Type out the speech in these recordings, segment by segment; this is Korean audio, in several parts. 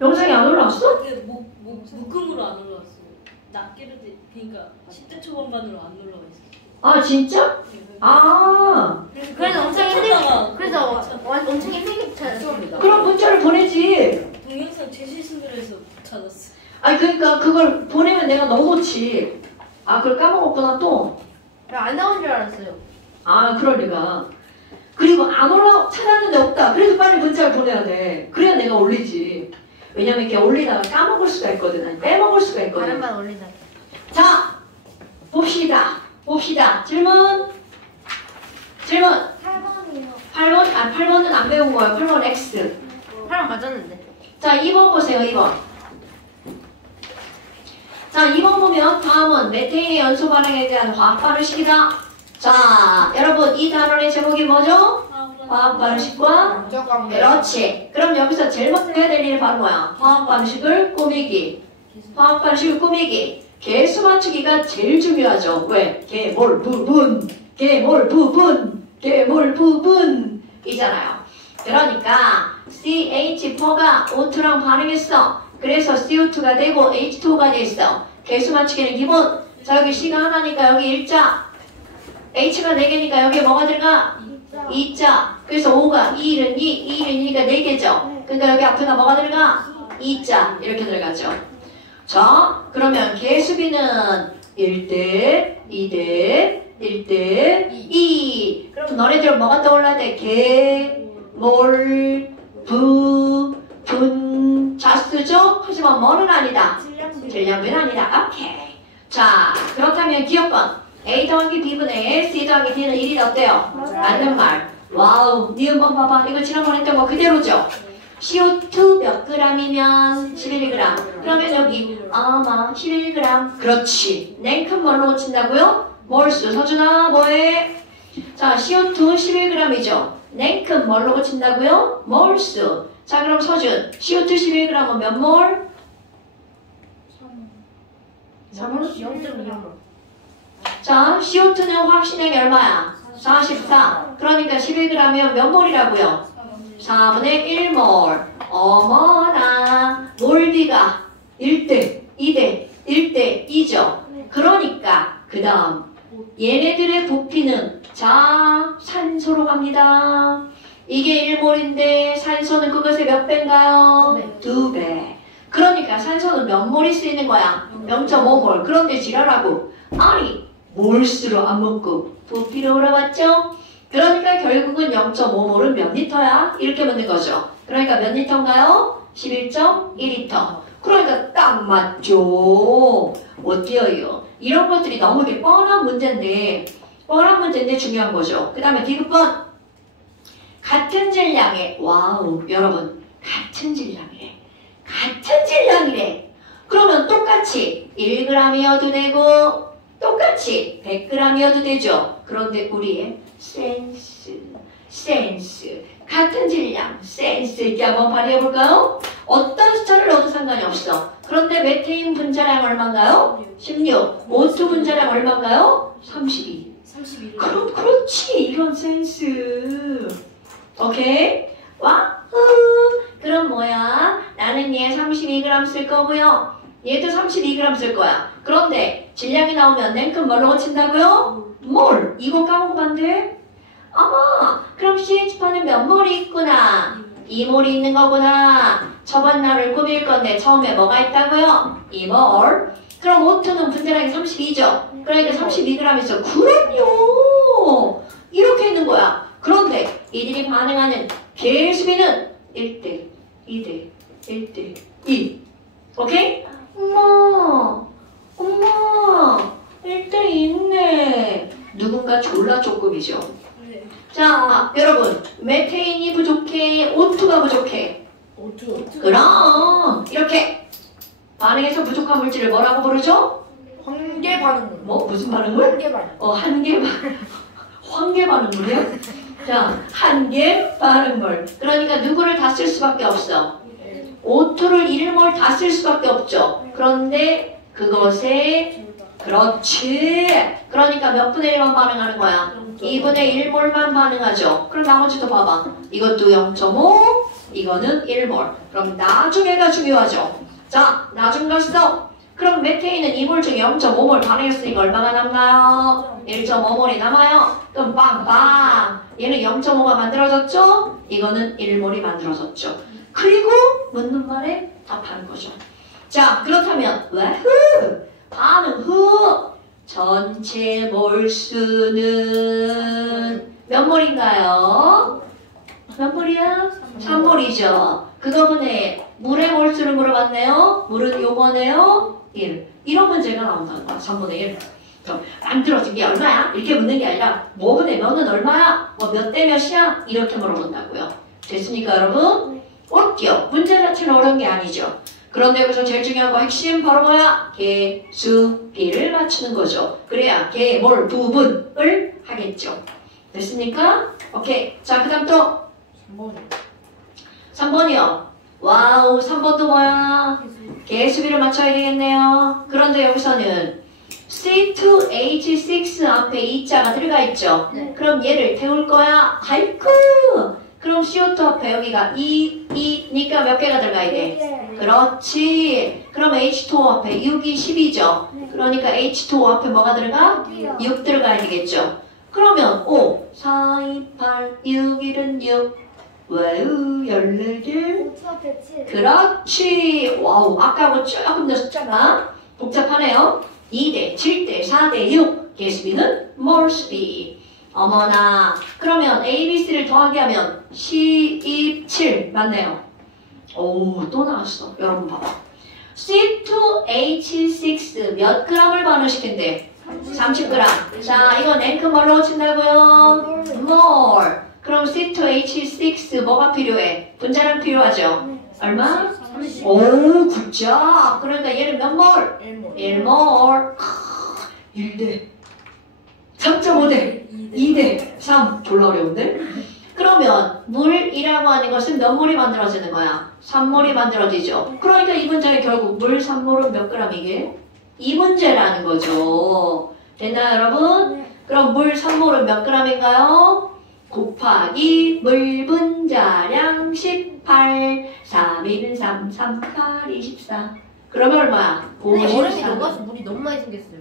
영상이 안 올라왔어? 묶음으로 안 올라왔어요. 낱개로 그러니까 10대 초반반으로 안 올라와 있어요. 아 진짜? 아 그래서 엄청 힘들어. 그래서 엄청 힘들게 찾았습니다. 그럼 문자를 보내지. 동영상 제시순으로 해서 찾았어. 아니 그러니까 그걸 보내면 내가 넣어놓지. 아 그걸 까먹었구나 또. 안 나온 줄 알았어요. 아 그럴 리가. 그리고 안 올라 찾았는데 없다. 그래도 빨리 문자를 보내야 돼. 그래야 내가 올리지. 왜냐면 이렇게 올리다가 까먹을 수가 있거든. 아니 빼먹을 수가 있거든. 다른 반 올리다. 자 봅시다. 질문. 8번이요. 8번? 아 8번은 안 배운 거예요. 8번 X. 8번 맞았는데. 자 2번 보세요. 2번. 자 2번 보면 다음은 메테인의 연소 반응에 대한 화학 반응식이다. 자 여러분 이 단원의 제목이 뭐죠? 화학 반응식과 그렇지. 그럼 여기서 제일 먼저 해야 될 일이 바로 뭐야? 화학 반응식을 꾸미기. 개수 맞추기가 제일 중요하죠. 왜? 개몰 부분이잖아요. 그러니까 CH4가 O2랑 반응했어. 그래서 CO2가 되고 H2가 됐어. 개수 맞추기는 기본. 자 여기 C가 하나니까 여기 1자. H가 4개니까 여기에 뭐가 들어가? 2자. 그래서 5가 2는 2니까 4개죠. 그러니까 여기 앞에가 뭐가 들어가? 2자. 이렇게 들어가죠. 자 그러면 개수비는 1대 2대 1대 2. 그럼 너네들 뭐가 떠올라야 돼? 개, 몰, 부, 분, 자수죠? 하지만 뭐는 아니다. 질량비는 아니다. 오케이. 자 그렇다면 기억번 A 더하기 B분의 C 더하기 D는 1이 어때요? 맞는 말. 와우. 니 한번 봐봐. 이거 지난번에 했던 거 그대로죠? CO2 몇 g이면 11g. 그러면 여기 아마 11g. 그렇지. 냉큼 뭘로 고친다고요? 몰수. 서준아 뭐해? 자 CO2 11g이죠. 냉큼 뭘로 고친다고요? 몰수. 자 그럼 서준 CO2 11g은 몇 몰? 3몰? 0.2몰. 자 CO2는 화학신량이 얼마야? 44. 그러니까 11g이면 몇 몰이라고요? 4분의 1몰. 어머나 몰비가 1대 2대 1대 2죠. 그러니까 그 다음 얘네들의 부피는 자 산소로 갑니다. 이게 1몰인데 산소는 그것의 몇 배인가요? 2배. 그러니까 산소는 몇 몰이 쓰이는 거야? 0.5몰. 그런데 지랄하고 아니 몰수로 안 먹고 부피로 올라왔죠? 그러니까 결국은 0.5몰은 몇 리터야? 이렇게 묻는 거죠. 그러니까 몇 리터인가요? 11.1리터. 그러니까 딱 맞죠. 어때요? 이런 것들이 너무 이렇게 뻔한 문제인데 중요한 거죠. 그 다음에 디귿번 같은 질량에 와우 여러분 같은 질량이래. 그러면 똑같이 1g이어도 되고 똑같이 100g이어도 되죠. 그런데 우리의 센스 같은 질량 센스 있게 한번 발휘해볼까요? 어떤 숫자를 넣어도 상관이 없어. 그런데 메테인 분자량 얼마인가요? 16. O2 분자량 얼마인가요? 32. 그럼 그렇지. 이런 센스. 오케이? 와우. 그럼 뭐야? 나는 얘 32g 쓸 거고요. 얘도 32g 쓸 거야. 그런데 질량이 나오면 냉큼 뭘로 고친다고요? 몰. 이거 까먹으면 안 돼? 어머. 그럼 CH4는 몇 몰이 있구나. 2몰이 있는 거구나. 저번 날을 꾸밀 건데 처음에 뭐가 있다고요? 2몰. 그럼 O2는 분자량이 32죠. 그러니까 32g 있어. 그럼요. 이렇게 있는 거야. 그런데 이들이 반응하는 개수비는 1대 2대 1대 2. 오케이? 엄마 1대 2있네. 누군가 졸라 조급이죠. 자 여러분 메테인이 부족해? O2가 부족해? O2. 그럼 이렇게 반응에서 부족한 물질을 뭐라고 부르죠? 환계 반응물. 뭐? 무슨 반응물? 환계 반응. 한계 반응. 환계 반응물이야? 자, 한계 반응물. 그러니까 누구를 다 쓸 수밖에 없어. O2를 1몰 다 쓸 수밖에 없죠. 그런데 그것에 그렇지. 그러니까 몇 분의 1만 반응하는 거야? 2분의 1몰만 반응하죠. 그럼 나머지도 봐봐. 이것도 0.5, 이거는 1몰. 그럼 나중에가 중요하죠. 자, 나중 갔어. 그럼 메테인은 이몰 중에 0.5몰 반응했으니까 얼마가 남나요? 1.5몰이 남아요. 그럼 빵빵. 얘는 0.5가 만들어졌죠? 이거는 1몰이 만들어졌죠. 그리고 묻는 말에 답하는 거죠. 자, 그렇다면 와후! 반응 후! 전체 몰수는 몇 몰인가요? 몇 몰이야? 3몰이죠. 그거분에 물의 몰수를 물어봤네요. 물은 요거네요. 1. 이런 문제가 나온다는 거야. 3분의 1. 그럼 만들어진 게 얼마야? 이렇게 묻는 게 아니라 뭐분의 몇은 얼마야? 뭐 몇 대 몇이야? 이렇게 물어본다고요. 됐습니까 여러분? 어때요? 문제 자체는 어려운 게 아니죠. 그런데 여기서 제일 중요한 거 핵심 바로 뭐야? 개, 수, 비를 맞추는 거죠. 그래야 개, 몰, 부분을 하겠죠. 됐습니까? 오케이. 자, 그 다음 또 3번이요. 와우, 3번도 뭐야? 개수비를 맞춰야 되겠네요. 그런데 여기서는 C2H6 앞에 2자가 들어가 있죠? 네. 그럼 얘를 태울 거야? 아이쿠! 그럼 CO2 앞에 여기가 2니까 몇 개가 들어가야 돼? 그렇지. 그럼 H2O 앞에 6이 10이죠? 그러니까 H2O 앞에 뭐가 들어가? 6 들어가야 되겠죠? 그러면 5, 4, 2, 8, 6, 1은 6. 와우, 14개. 그렇지. 와우, 아까하고 조금 더 숫자가 복잡하네요. 2대, 7대, 4대, 6. 개수비는 몰수비. 어머나. 그러면 A, B, C를 더하게 하면 12, 맞네요. 오, 또 나왔어. 여러분 봐봐. C2H6 몇 g을 반응시킨대? 30g. 자, 이건 앵크 뭘로 친다고요? 몰. 그럼 C2H6 뭐가 필요해? 분자량 필요하죠? 얼마? 오, 굿잡. 그러니까 얘는 몇 몰? 1몰. 1대 3.5대 2대 3. 졸라 어려운데? 그러면 물이라고 하는 것은 몇 몰이 만들어지는 거야? 3몰이 만들어지죠. 그러니까 이 문제는 결국 물 3몰은 몇 g이게? 이 문제라는 거죠. 됐나요 여러분? 그럼 물 3몰은 몇 g인가요? 곱하기 물 분자량 18 3, 1, 3, 3, 8, 24. 그러면 얼마야? 근데 얼음이 53. 녹아서 물이 너무 많이 생겼어요.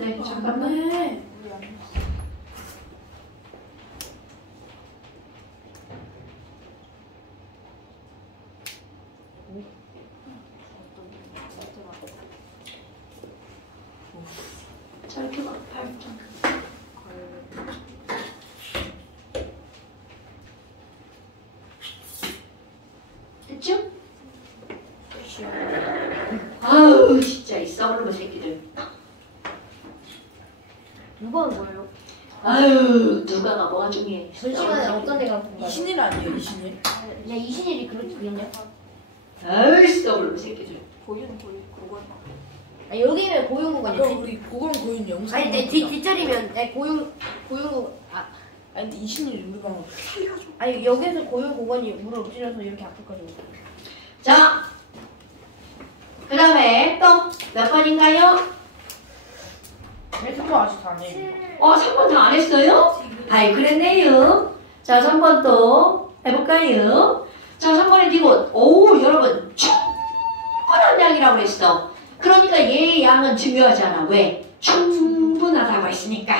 네, 잠깐만. 자, 이렇게 막 밟자. 됐죠? 아우, 진짜 이 썩은 새끼들. 누가 한 거예요? 아유, 누가가 뭐가 중요해. 전 시간에 어떤 애가 한 거예요? 이신일 아니에요 이신일? 그냥 이신일이 그렇게 그랬냐? 아유, 썩은 새끼들. 고건 아, 여기면 고용구간이지. 그럼 우리 고건 고윤 영상 아니, 내 뒷자리면 고용구 아 아니 근데 이신일 우리 방 아니 여기서 고용구간이 물을 엎질러서 이렇게 앞에까지 오고. 자, 그 다음에 또 몇 번인가요? 왜 선거 아직 안 해? 3번 다 안 했어요? 아이, 그랬네요. 자, 3번 또 해볼까요? 자, 3번에 니고, 오, 여러분, 충분한 양이라고 했어. 그러니까 얘의 양은 중요하지 않아. 왜? 충분하다고 했으니까.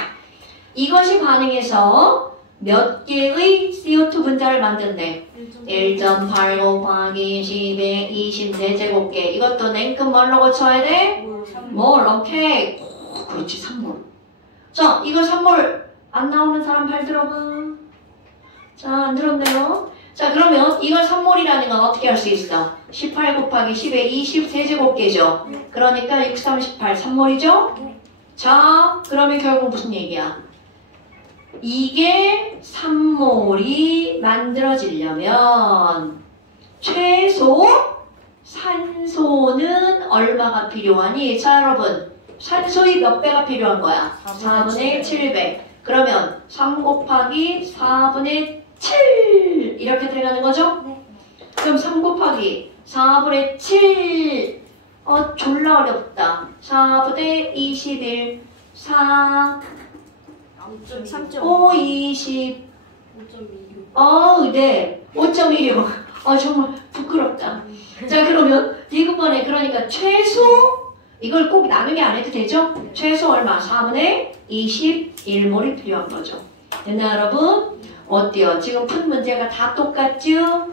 이것이 반응해서 몇 개의 CO2 분자를 만든대? 1.8 곱하기 10의 24제곱개. 이것도 냉큼 뭘로 고쳐야 돼? 몰, 오케이. 오, 그렇지, 3몰. 자, 이거 3몰 안 나오는 사람 발 들어봐. 자, 안 들었네요. 자, 그러면 이걸 3몰이라는 건 어떻게 할 수 있어? 18 곱하기 10의 23제곱개죠. 그러니까 6, 3, 18, 3몰이죠? 자, 그러면 결국 무슨 얘기야? 이게 3몰이 만들어지려면 최소 산소는 얼마가 필요하니? 자, 여러분. 산소의 몇 배가 필요한 거야? 4분의 7배. 그러면 3 곱하기 4분의 7 이렇게 들어가는 거죠? 네. 그럼 3 곱하기 4분의 7 졸라 어렵다. 4분의 21 4 3.5 5 20 5.26 네. 5.16. 정말 부끄럽다. 자, 그러면 디귿번에 그러니까 최소 이걸 꼭 나누게 안 해도 되죠? 최소 얼마? 4분의 21몰이 필요한 거죠. 됐나 여러분? 어때요? 지금 푼 문제가 다 똑같죠?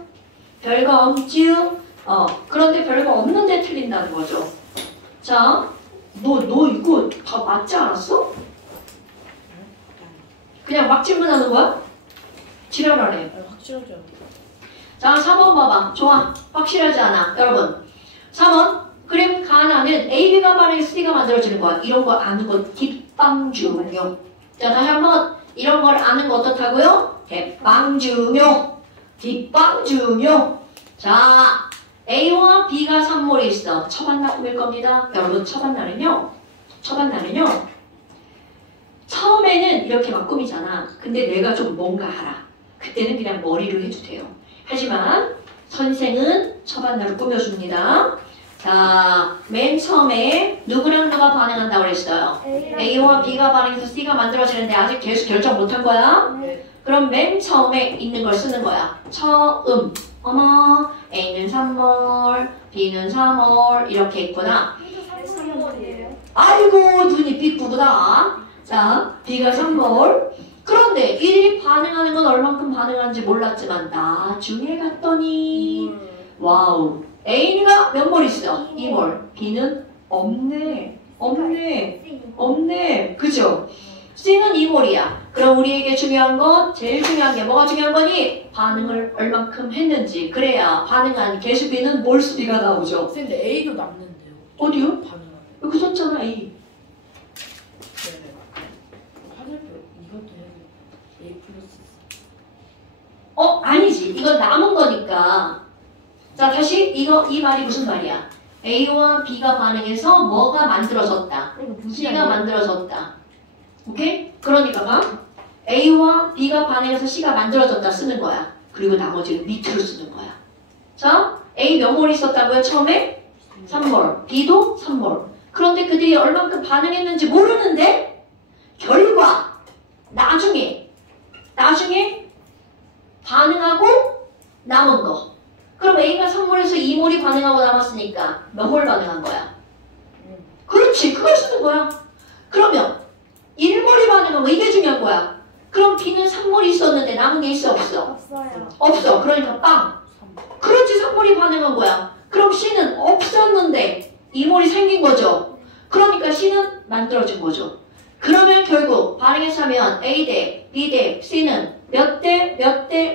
별거 없죠? 그런데 별거 없는데 틀린다는 거죠. 자, 너 이거 다 맞지 않았어? 그냥 막 질문하는 거야? 지랄하네. 확실하죠. 자, 4번 봐봐. 좋아. 확실하지 않아. 여러분. 4번. 그림 가나는 A, B가 반응해서 C가 만들어지는 거야. 이런 거 아는 거 뒷방 중요. 자, 다시 한번. 이런 걸 아는 거 어떻다고요? 대방 중요. 뒷방 중요. 자, A와 B가 3몰이 있어. 처반나 꾸밀 겁니다. 여러분, 처반나는요. 처음에는 이렇게 막 꾸미잖아. 근데 내가 좀 뭔가 알아. 그때는 그냥 머리로 해도 돼요. 하지만 선생은 처반나를 꾸며줍니다. 자, 맨 처음에 누구랑 누가 반응한다고 그랬어요? A와 B가 반응해서 C가 만들어지는데 아직 계속 결정 못한 거야? 그럼 맨 처음에 있는 걸 쓰는 거야. 처음. 어머, A는 3몰, B는 4몰 이렇게 있구나. 아이고, 눈이 삐꾸구나. 자, B가 3몰. 그런데 1이 반응하는 건 얼만큼 반응하는지 몰랐지만 나중에 갔더니 와우. A가 몇 몰 있어? 2몰. B는 없네. 그죠? C는 2몰이야. 그럼 우리에게 중요한 건 제일 중요한 게 뭐가 중요한 거니? 반응을 얼만큼 했는지. 그래야 반응한 개수비는 몰수비가 나오죠. 근데 A도 남는데요. 어디요? 반응하면. 여기 썼잖아 A. 네네. 화살표 이것도 해야겠다. A 플러스. 아니지. 이건 남은 거니까. 자, 다시 이 말이 무슨 말이야? A와 B가 반응해서 뭐가 만들어졌다. C가 만들어졌다. 오케이? 그러니까 봐. A와 B가 반응해서 C가 만들어졌다 쓰는 거야. 그리고 나머지는 밑으로 쓰는 거야. 자, A 몇 몰 있었다고요? 처음에? 3몰. B도 3몰. 그런데 그들이 얼만큼 반응했는지 모르는데 결과 나중에 반응하고 남은 거. 그럼 A가 3몰에서 2몰이 반응하고 남았으니까 몇 몰 반응한 거야? 그렇지. 그걸 쓰는 거야. 그러면 1몰이 반응한 거 이게 중요한 거야. 그럼 B는 3몰이 있었는데 남은 게 있어 없어? 없어. 그러니까 빵. 그렇지. 3몰이 반응한 거야. 그럼 C는 없었는데 2몰이 생긴 거죠. 그러니까 C는 만들어진 거죠. 그러면 결국 반응해서 하면 A 대 B 대 C는 몇 대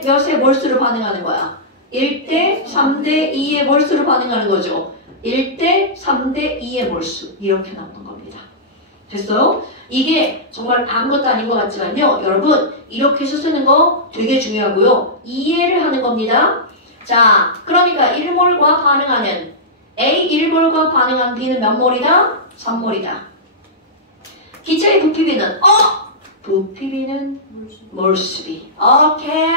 몇의 몰수로 반응하는 거야. 1대 3대 2의 몰수로 반응하는 거죠. 1대 3대 2의 몰수. 이렇게 나오는 겁니다. 됐어요? 이게 정말 아무것도 아닌 것 같지만요. 여러분 이렇게 해서 쓰는 거 되게 중요하고요. 이해를 하는 겁니다. 자, 그러니까 1몰과 반응하는 A 1몰과 반응한 B는 몇 몰이다? 3몰이다. 기체의 부피비는 부피비는 몰수비. 오케이.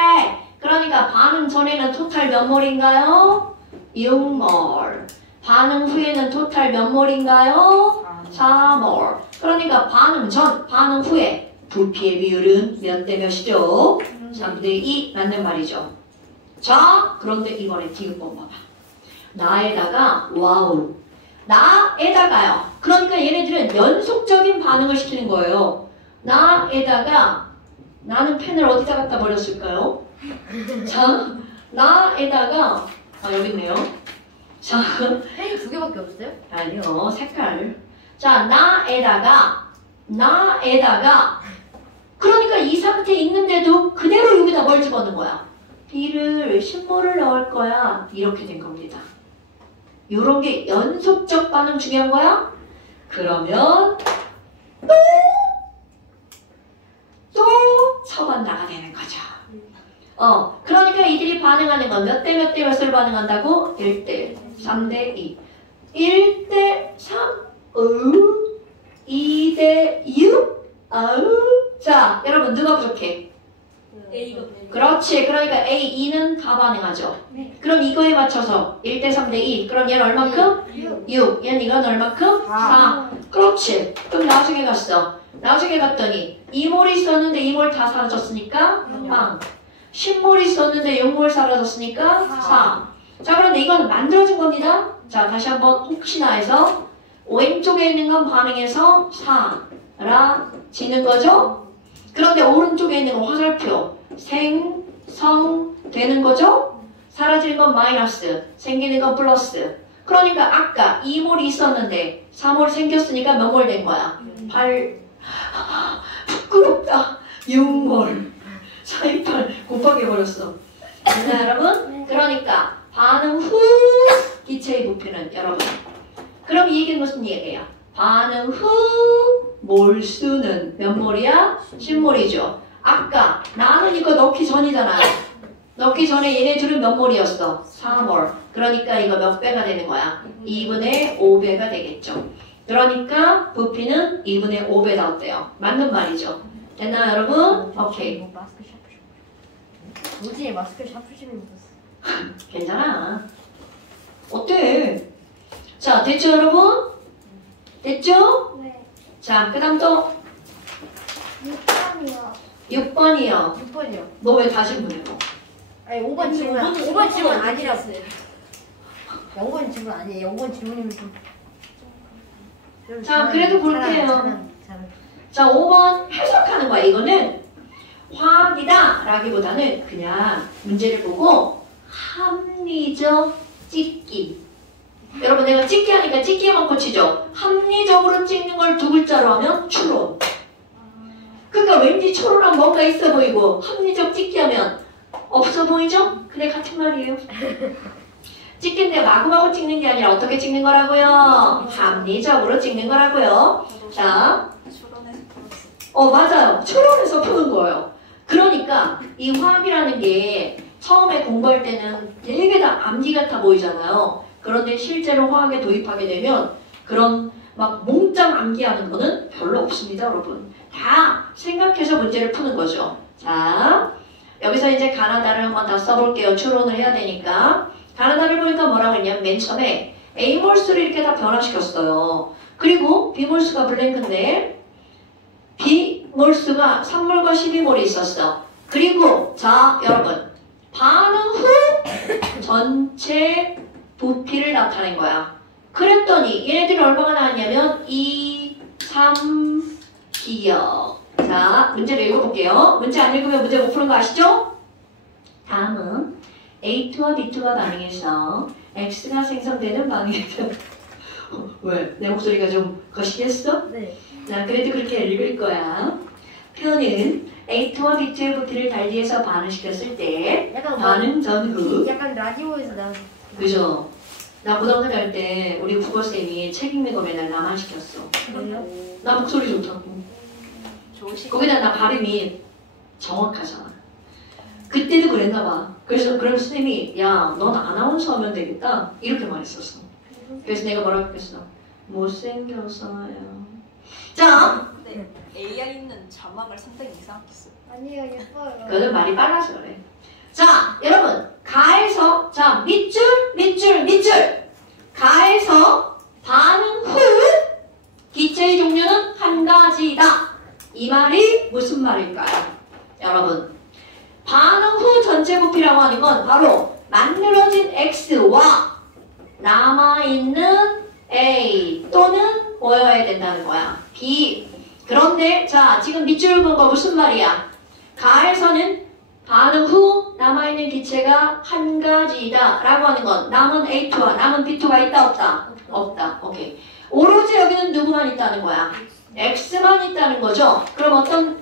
그러니까 반응 전에는 토탈 몇 몰인가요? 6몰. 반응 후에는 토탈 몇 몰인가요? 4몰. 그러니까 반응 전, 반응 후에 부피의 비율은 몇 대 몇이죠? 3대 2 맞는 말이죠. 자, 그런데 이번에 디귿번 봐봐. 나에다가 와우. 나에다가요. 그러니까 얘네들은 연속적인 반응을 시키는 거예요. 나에다가 나는 펜을 어디다 갖다 버렸을까요? 자, 나에다가 여기 있네요. 자, 펜이 2개밖에 없어요? 아니요, 색깔. 자, 나에다가 그러니까 이 상태에 있는데도 그대로 여기다 뭘 집어넣은 거야? B를 신호를 넣을 거야. 이렇게 된 겁니다. 요런 게 연속적 반응 중요한 거야? 그러면 또 처반나가 되는 거죠. 그러니까 이들이 반응하는 건 몇 대 몇을 반응한다고? 1대 3대 2. 1대 3, 2대 6, 자, 여러분 누가 부족해? A가 그렇지. 그러니까 A, 2는 다 반응하죠. 그럼 이거에 맞춰서 1대 3대 2. 그럼 얘는 얼만큼? 6. 얘는 이건 얼만큼? 4. 그렇지. 그럼 나중에 갔어. 나중에 갔더니 2몰이 있었는데 2몰 다 사라졌으니까 빵. 신몰이 있었는데 용몰 사라졌으니까 4. 자, 그런데 이건 만들어진 겁니다. 자, 다시 한번 혹시나 해서 왼쪽에 있는 건 반응해서 4라지는 거죠. 그런데 오른쪽에 있는 건 화살표 생성되는 거죠. 사라지는 건 마이너스, 생기는 건 플러스. 그러니까 아까 2몰이 있었는데 4몰 생겼으니까 몇 몰 된 거야? 8. 부끄럽다. 6몰. 428 곱하기 해버렸어. 됐나요, 여러분? 그러니까 반응 후 기체의 부피는 여러분. 그럼 이 얘기는 무슨 얘기예요? 반응 후 몰수는 몇 몰이야? 10몰이죠. 아까 나는 이거 넣기 전이잖아요. 넣기 전에 얘네 둘은 몇 몰이었어? 4몰. 그러니까 이거 몇 배가 되는 거야? 2분의 5배가 되겠죠. 그러니까 부피는 2분의 5배다 어때요? 맞는 말이죠. 됐나요, 여러분? 오케이. 마스크 샤프심. 우진이 마스크 샤프심이 묻었어. 괜찮아. 어때? 자, 됐죠, 여러분? 됐죠? 네. 자, 그 다음 또 6번이요. 6번이요. 6번이요. 너 왜 다시 보내고? 아니 5번 질문 5번 질문 아니라고. 5번 질문 아니에요. 5번 질문이면 좀. 자, 그래도 볼게요. 자, 5번 해석하는 거야. 이거는 화학이다 라기보다는 그냥 문제를 보고 합리적 찍기. 여러분 내가 찍기 하니까 찍기만 고치죠. 합리적으로 찍는 걸 두 글자로 하면 추론. 그러니까 왠지 추론한 뭔가 있어 보이고 합리적 찍기 하면 없어 보이죠? 근데 같은 말이에요. 찍기인데 마구마구 찍는 게 아니라 어떻게 찍는 거라고요? 합리적으로 찍는 거라고요. 자, 맞아요. 추론해서 푸는 거예요. 그러니까 이 화학이라는 게 처음에 공부할 때는 되게 다 암기 같아 보이잖아요. 그런데 실제로 화학에 도입하게 되면 그런 막 몽땅 암기하는 거는 별로 없습니다, 여러분. 다 생각해서 문제를 푸는 거죠. 자, 여기서 이제 가나다를 한번 다 써볼게요. 추론을 해야 되니까. 가나다를 보니까 뭐라고 했냐면 맨 처음에 A몰수를 이렇게 다 변화시켰어요. 그리고 B몰수가 블랭크인데 B몰수가 3몰과 12몰이 있었어. 그리고 자, 여러분. 반응 후 전체 부피를 나타낸 거야. 그랬더니 얘네들이 얼마가 나왔냐면 2, 3, 기억. 자, 문제를 읽어볼게요. 문제 안 읽으면 문제 못 푸는 거 아시죠? 다음은 A2와 B2가 반응해서 X가 생성되는 반응이다. 왜? 내 목소리가 좀 거시기했어? 네. 자, 그래도 그렇게 읽을 거야. 표는 A2와 B2의 부피를 달리해서 반응시켰을 때 약간 반응 전후. 약간 라디오에서 나온. 그죠? 나 고등학교 다닐 때 우리 국어쌤이 책 읽는 거 맨날 나만 시켰어. 그래요? 나 목소리 좋다고. 거기다 나 발음이 정확하잖아. 그때도 그랬나 봐. 그래서 그럼 선생님이 야, 넌 아나운서 하면 되겠다. 이렇게 말했었어. 그래서 내가 뭐라고 했어? 못생겨서요. 자, 근데 AI 있는 자막을 상당히 이상하게 써. 아니요, 예뻐요. 그거는 말이 빨라서 그래. 자, 여러분. 가에서 자, 밑줄. 가에서 반응 후 기체의 종류는 한 가지다. 이 말이 무슨 말일까요? 여러분. 반응 후 전체 부피라고 하는 건 바로 만들어진 X와 남아있는 A 또는 뭐여야 된다는 거야. B. 그런데 자, 지금 밑줄 본 거 무슨 말이야? 가에서는 반응 후 남아있는 기체가 한 가지이다 라고 하는 건 남은 A2와 남은 B2가 있다 없다? 없다. 오케이. 오로지 여기는 누구만 있다는 거야? X만 있다는 거죠. 그럼 어떤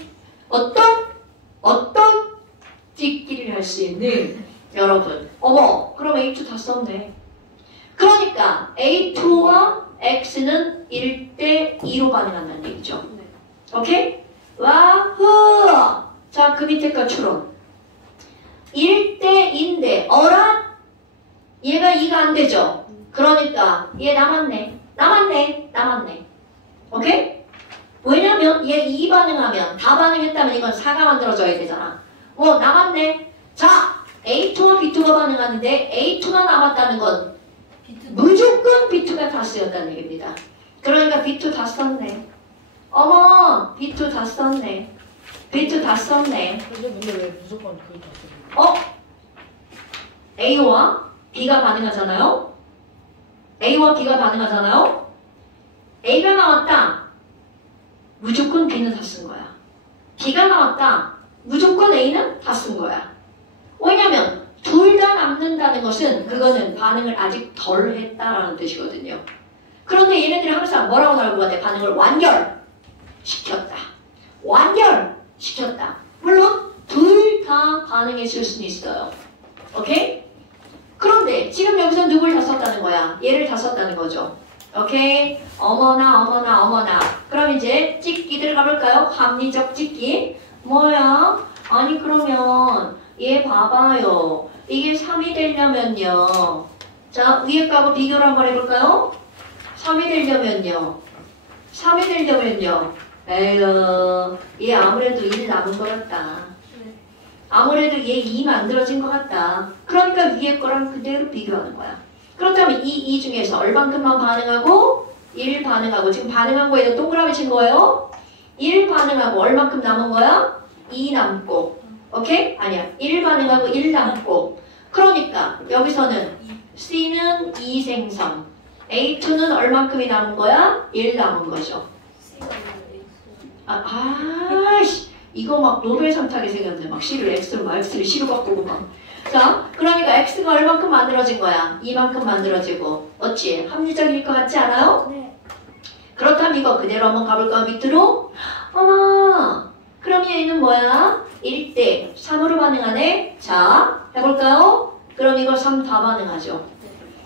찍기를 할 수 있는 여러분. 어머, 그럼 A2 다 썼네. 그러니까 A2와 X는 1대2로 반응한다는 얘기죠. 오케이? 와후! 자, 그 밑에 거 추론. 1대2인데 어라? 얘가 2가 안 되죠? 그러니까 얘 남았네. 오케이? 왜냐면 얘 2 반응하면 다 반응했다면 이건 4가 만들어져야 되잖아. 남았네. 자, A2와 B2가 반응하는데 A2가 남았다는 건 무조건 B2가 다 쓰였다는 얘기입니다. 그러니까 B2 다 썼네. 어머, B2 다 썼네. 근데 왜 무조건 그걸 다 쓰는 A와 B가 반응하잖아요. A와 B가 반응하잖아요. A가 나왔다. 무조건 B는 다 쓴 거야. B가 나왔다. 무조건 A는 다 쓴 거야. 왜냐면 둘 다 남는다는 것은 그거는 반응을 아직 덜 했다라는 뜻이거든요. 그런데 얘네들이 항상 뭐라고 나올 것 같아? 반응을 완결시켰다. 완결시켰다. 물론 둘 다 반응했을 수는 있어요. 오케이? 그런데 지금 여기서 누굴 다 썼다는 거야? 얘를 다 썼다는 거죠. 오케이? 어머나. 그럼 이제 찍기 들어가 볼까요? 합리적 찍기. 뭐야? 아니 그러면 얘 봐봐요. 이게 3이 되려면요. 자, 위에 값과 비교를 한번 해볼까요? 3이 되려면요. 에휴, 얘 아무래도 1 남은 것 같다. 아무래도 얘 2 만들어진 것 같다. 그러니까 위에 거랑 그대로 비교하는 거야. 그렇다면 이 중에서 얼만큼만 반응하고 1 반응하고 지금 반응한 거에다 동그라미 친 거예요? 1 반응하고 얼만큼 남은 거야? 2 남고. 오케이? 아니야. 1 반응하고 1 남고. 그러니까 여기서는 C는 2 생성. A2는 얼만큼이 남은 거야? 1 남은 거죠. 아이씨. 이거 막 노벨상 타게 생겼네. 막 C를 X로 막 X를 C로 바꾸고 막. 자, 그러니까 X가 얼만큼 만들어진 거야? 이만큼 만들어지고. 어찌? 합리적일 것 같지 않아요? 네. 그렇다면 이거 그대로 한번 가볼까? 밑으로? 어머! 그럼 얘는 뭐야? 1대 3으로 반응하네? 자, 해볼까요? 그럼 이거 3 다 반응하죠.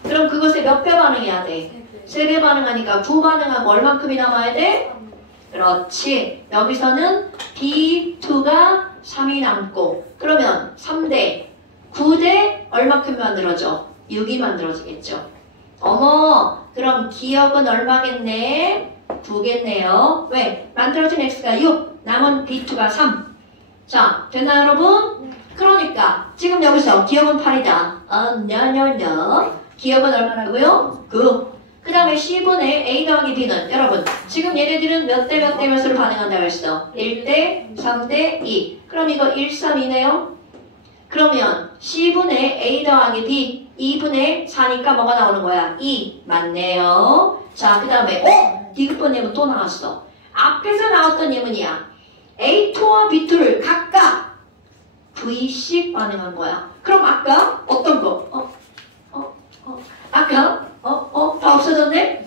그럼 그것에 몇 배 반응해야 돼? 3배 반응하니까 9 반응하고 얼만큼이 남아야 돼? 그렇지. 여기서는 B2가 3이 남고 그러면 3대 9대 얼마큼 만들어져? 6이 만들어지겠죠. 어머, 그럼 기억은 얼마겠네? 2겠네요. 왜? 만들어진 X가 6, 남은 B2가 3. 자, 됐나요 여러분? 그러니까 지금 여기서 기억은 8이다. 기억은 얼마라고요? 9. 그 다음에 C분의 A 더하기 B는 여러분 지금 얘네들은 몇 대 몇으로 반응한다고 했어? 1대 3대 2. 그럼 이거 1, 3, 2네요? 그러면 C분의 A 더하기 B 2분의 4니까 뭐가 나오는 거야? 2. 맞네요. 자, 그 다음에 디귿번 예문 또 나왔어. 앞에서 나왔던 예문이야. A2와 B2를 각각 V씩 반응한 거야. 그럼 아까 어떤 거? 아까 다 없어졌네?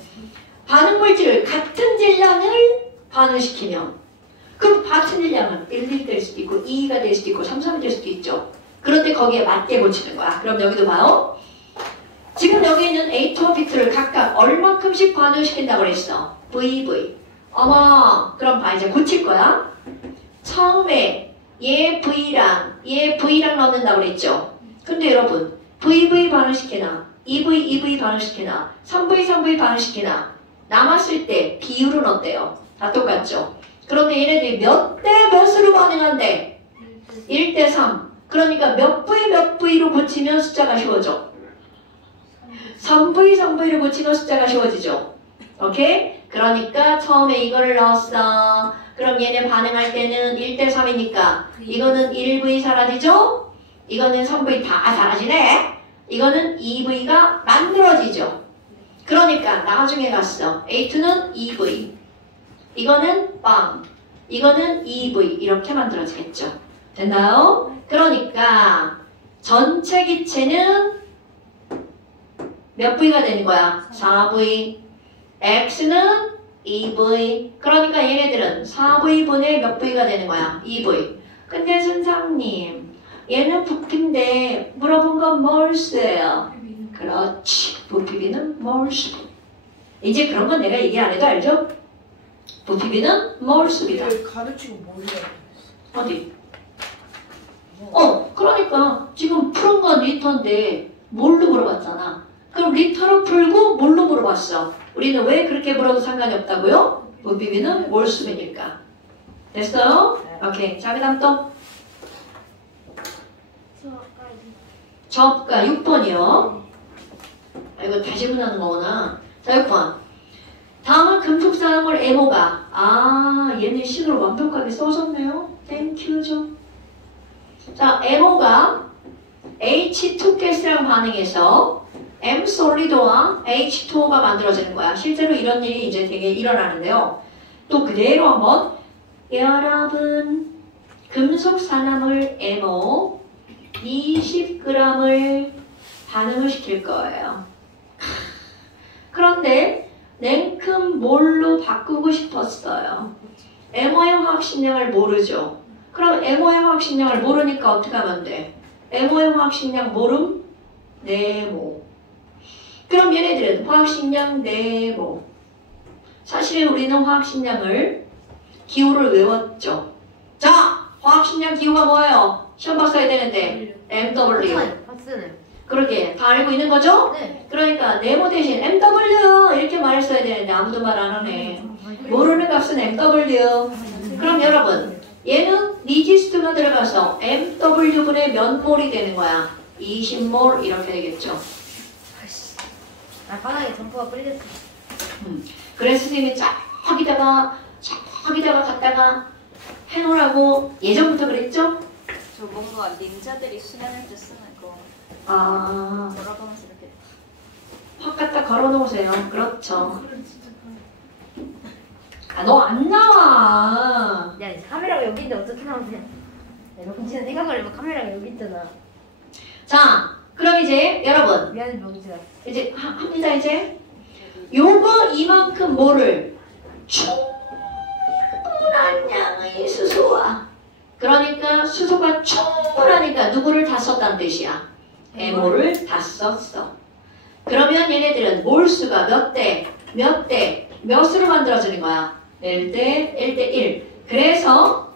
반응 물질을 같은 질량을 반응시키면 그럼 같은 질량은 1, 1 될 수도 있고 2가 될 수도 있고 3, 3이 될 수도 있죠. 그런데 거기에 맞게 고치는 거야. 그럼 여기도 봐요. 지금 여기 있는 A2와 B2를 각각 얼마큼씩 반응시킨다고 그랬어? VV. 어머, 그럼 봐 이제 고칠 거야. 처음에 얘 V랑 넣는다고 그랬죠. 근데 여러분 VV 반응시키나 2V 반응시키나 3V 반응시키나 남았을 때 비율은 어때요? 다 똑같죠? 그런데 얘네들이 몇 대 몇으로 반응한대? 1대 3. 그러니까 몇 V로 고치면 숫자가 쉬워져? 3V를 고치면 숫자가 쉬워지죠? 오케이? 그러니까 처음에 이거를 넣었어. 그럼 얘네 반응할 때는 1대 3이니까 이거는 1V 사라지죠? 이거는 3V 다 사라지네? 이거는 2V가 만들어지죠. 그러니까 나중에 갔어. A2는 2V. 이거는 빵. 이거는 2V. 이렇게 만들어지겠죠. 됐나요? 그러니까 전체 기체는 몇 V가 되는 거야? 4V. X는 2V. 그러니까 얘네들은 4V분의 몇 V가 되는 거야? 2V. 근데 선생님 얘는 부피인데 물어본 건 몰수예요. 그렇지. 부피비는 몰수. 이제 그런 건 내가 얘기 안 해도 알죠? 부피비는 몰수입니다. 가르치고 몰라요. 어디? 그러니까 지금 푸른 건 리터인데 뭘로 물어봤잖아. 그럼 리터로 풀고 뭘로 물어봤어? 우리는 왜 그렇게 물어도 상관이 없다고요? 부피비는 몰수이니까. 됐어요? 오케이. 자, 그 다음 또. 저가 6번이요. 이거 다시 분하는 거구나. 자, 6번. 다음은 금속사항을 M호가. 얘는 식으로 완벽하게 써줬네요. 땡큐죠. 자, MO가 H2 가스랑 반응해서 M 솔리드와 H2O가 만들어지는 거야. 실제로 이런 일이 이제 되게 일어나는데요. 또 그대로 한번 여러분 금속 산화물 MO 20g을 반응을 시킬 거예요. 그런데 냉큼 몰로 바꾸고 싶었어요. MO의 화학식량을 모르죠. 그럼 MO의 화학식량을 모르니까 어떻게 하면 돼? MO의 화학식량 모름? 네모. 그럼 얘네들은 화학식량 네모. 사실 우리는 화학식량을 기호를 외웠죠. 자, 화학식량 기호가 뭐예요? 시험 봤어야 되는데 MW. 박스는. 그러게 다 알고 있는 거죠? 네. 그러니까 네모 대신 MW 이렇게 말했어야 되는데 아무도 말 안 하네. 모르는 값은 MW. 그럼 여러분 얘는 니지스트가 들어가서 MW분의 몇 몰이 되는 거야? 20몰 이렇게 되겠죠. 아 바닥에 점퍼가 뿌려졌어. 그래서 선생님이 저기다가 갔다가 해놓으라고 예전부터 그랬죠? 저 뭔가 닌자들이 수련할 때 쓰는 거 아, 돌아가면서 이렇게 확 갖다 걸어놓으세요. 그렇죠. 아, 너 안 나와. 야 카메라가 여기 있는데 어떻게 나오냐? 내가 진짜 생각을 해봐. 카메라가 여기 있잖아. 자, 그럼 이제 여러분 미안해 명지야. 이제 합니다 이제. 요거 이만큼 뭐를 충분한 양의 수소와 그러니까 수소가 충분하니까 누구를 다 썼다는 뜻이야. MO를 다 썼어. 그러면 얘네들은 몰수가 몇으로 만들어지는 거야? 1대 1대1. 그래서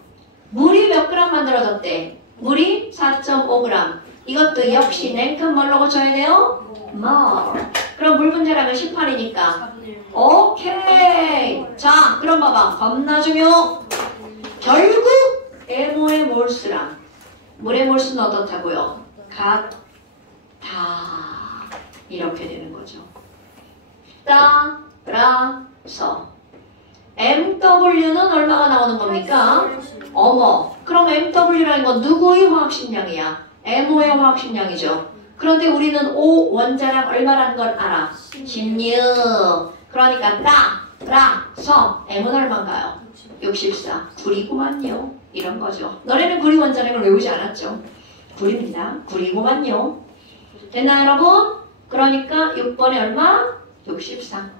물이 몇 그램 만들어졌대? 물이 4.5g. 이것도 역시 냉큼 뭘로 고쳐야 돼요? 몰. 그럼 물 분자량은 18이니까. 오케이. 자, 그럼 봐봐. 겁나 중요. 결국 MO의 몰수랑 물의 몰수는 어떻다고요? 같다. 이렇게 되는 거죠. 따라서 MW는 얼마가 나오는 겁니까? 어머. 그럼 MW라는 건 누구의 화학식량이야? MO의 화학식량이죠. 그런데 우리는 O 원자량 얼마라는 걸 알아? 16. 그러니까 따라서 M은 얼마인가요? 64. 구리구만요. 이런 거죠. 너네는 구리 원자량을 외우지 않았죠? 구리입니다. 구리구만요. 됐나요 여러분? 그러니까 6번에 얼마? 64.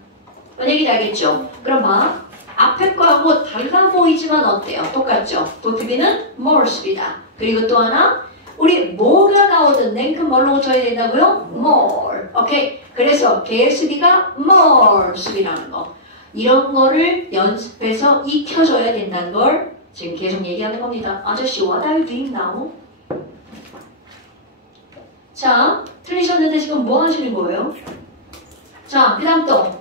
뭔 얘기인지 알겠죠? 그럼 봐. 앞에 거하고 달라 보이지만 어때요? 똑같죠? 부피비는 몰수비다. 그리고 또 하나 우리 뭐가 나오든 냉큼 뭘로 고쳐야 된다고요? 몰. 오케이. 그래서 개수비가 몰수비라는 거. 이런 거를 연습해서 익혀줘야 된다는 걸 지금 계속 얘기하는 겁니다. 아저씨 what are you doing now? 자, 틀리셨는데 지금 뭐 하시는 거예요? 자, 그 다음 또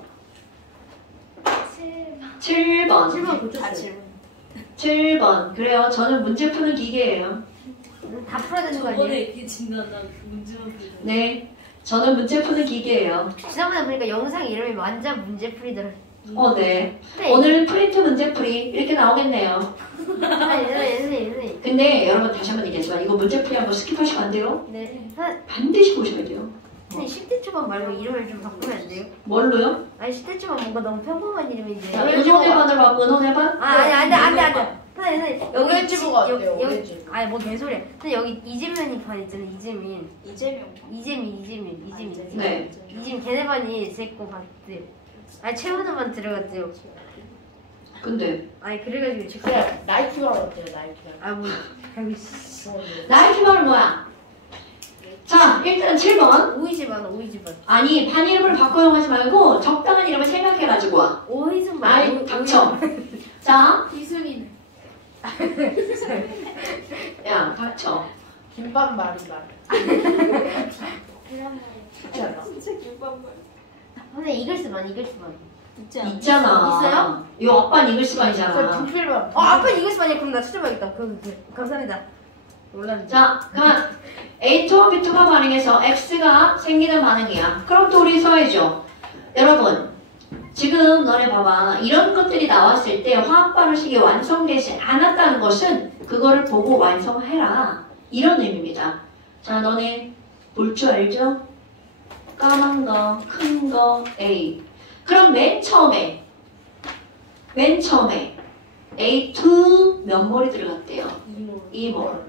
7번. 7번 다 고쳤어요. 질문 7번. 그래요. 저는 문제 푸는 기계예요. 다 풀어야 되는 거 저번에 아니에요? 이렇게 진단한 문제만 풀고. 네. 저는 문제 푸는 기계예요. 지난번에 보니까 영상 이름이 완전 문제풀이더라. 네. 근데 오늘은 프린트 문제풀이 이렇게 나오겠네요. 예전에 근데 여러분 다시 한번 얘기하지만 이거 문제풀이 한번 스킵하시면 안 돼요. 네. 반드시 보셔야 돼요. 선생님 10대 초반 말고 이름을 좀 바꾸면 안 돼요? 뭘로요? 아니 10대 초반 뭔가 너무 평범한 이름인데. 자, 은혼해반으로 바꿔 은혼해반? 아니 안돼. 선생님 여기 오렌지부가 어때요? 오렌지. 아니 뭐 개소리야. 선생님 여기 이재민이 반 있잖아. 이재민. 이재명 네. 이재민 걔네 반이 제거 봤대. 아니 최원우만 들어갔대요. 근데 아니 그래가지고 직접 그냥 나이키만 어때요? 나이키만. 아뭐 아이고 씨. 좋은데. 나이키말은 뭐야? 자, 일단 7번. 오이지반. 아니, 반 이름을 바꿔용 하지 말고 적당한 이름을 생각해가지고 와. 오이지반. 아이, 닥쳐. 자, 이승인. 야, 닥쳐. 김밥 말이말. 진짜 김밥물 근데 이글스만. 있지 않아? 있잖아. 있어요? 요 아빠는 저 이글스만이잖아. 두필만. 아빠 이글스만이야. 그럼 나 찾아봐야겠다. 감사합니다. 몰랐는데. 자, 그러면 A2와 B2가 반응해서 X가 생기는 반응이야. 그럼 또 우리 써야죠. 여러분, 지금 너네 봐봐. 이런 것들이 나왔을 때 화학 반응식이 완성되지 않았다는 것은 그거를 보고 완성해라. 이런 의미입니다. 자, 너네 볼 줄 알죠? 까만 거, 큰 거, A. 그럼 맨 처음에 A2 몇 몰이 들어갔대요? 2몰.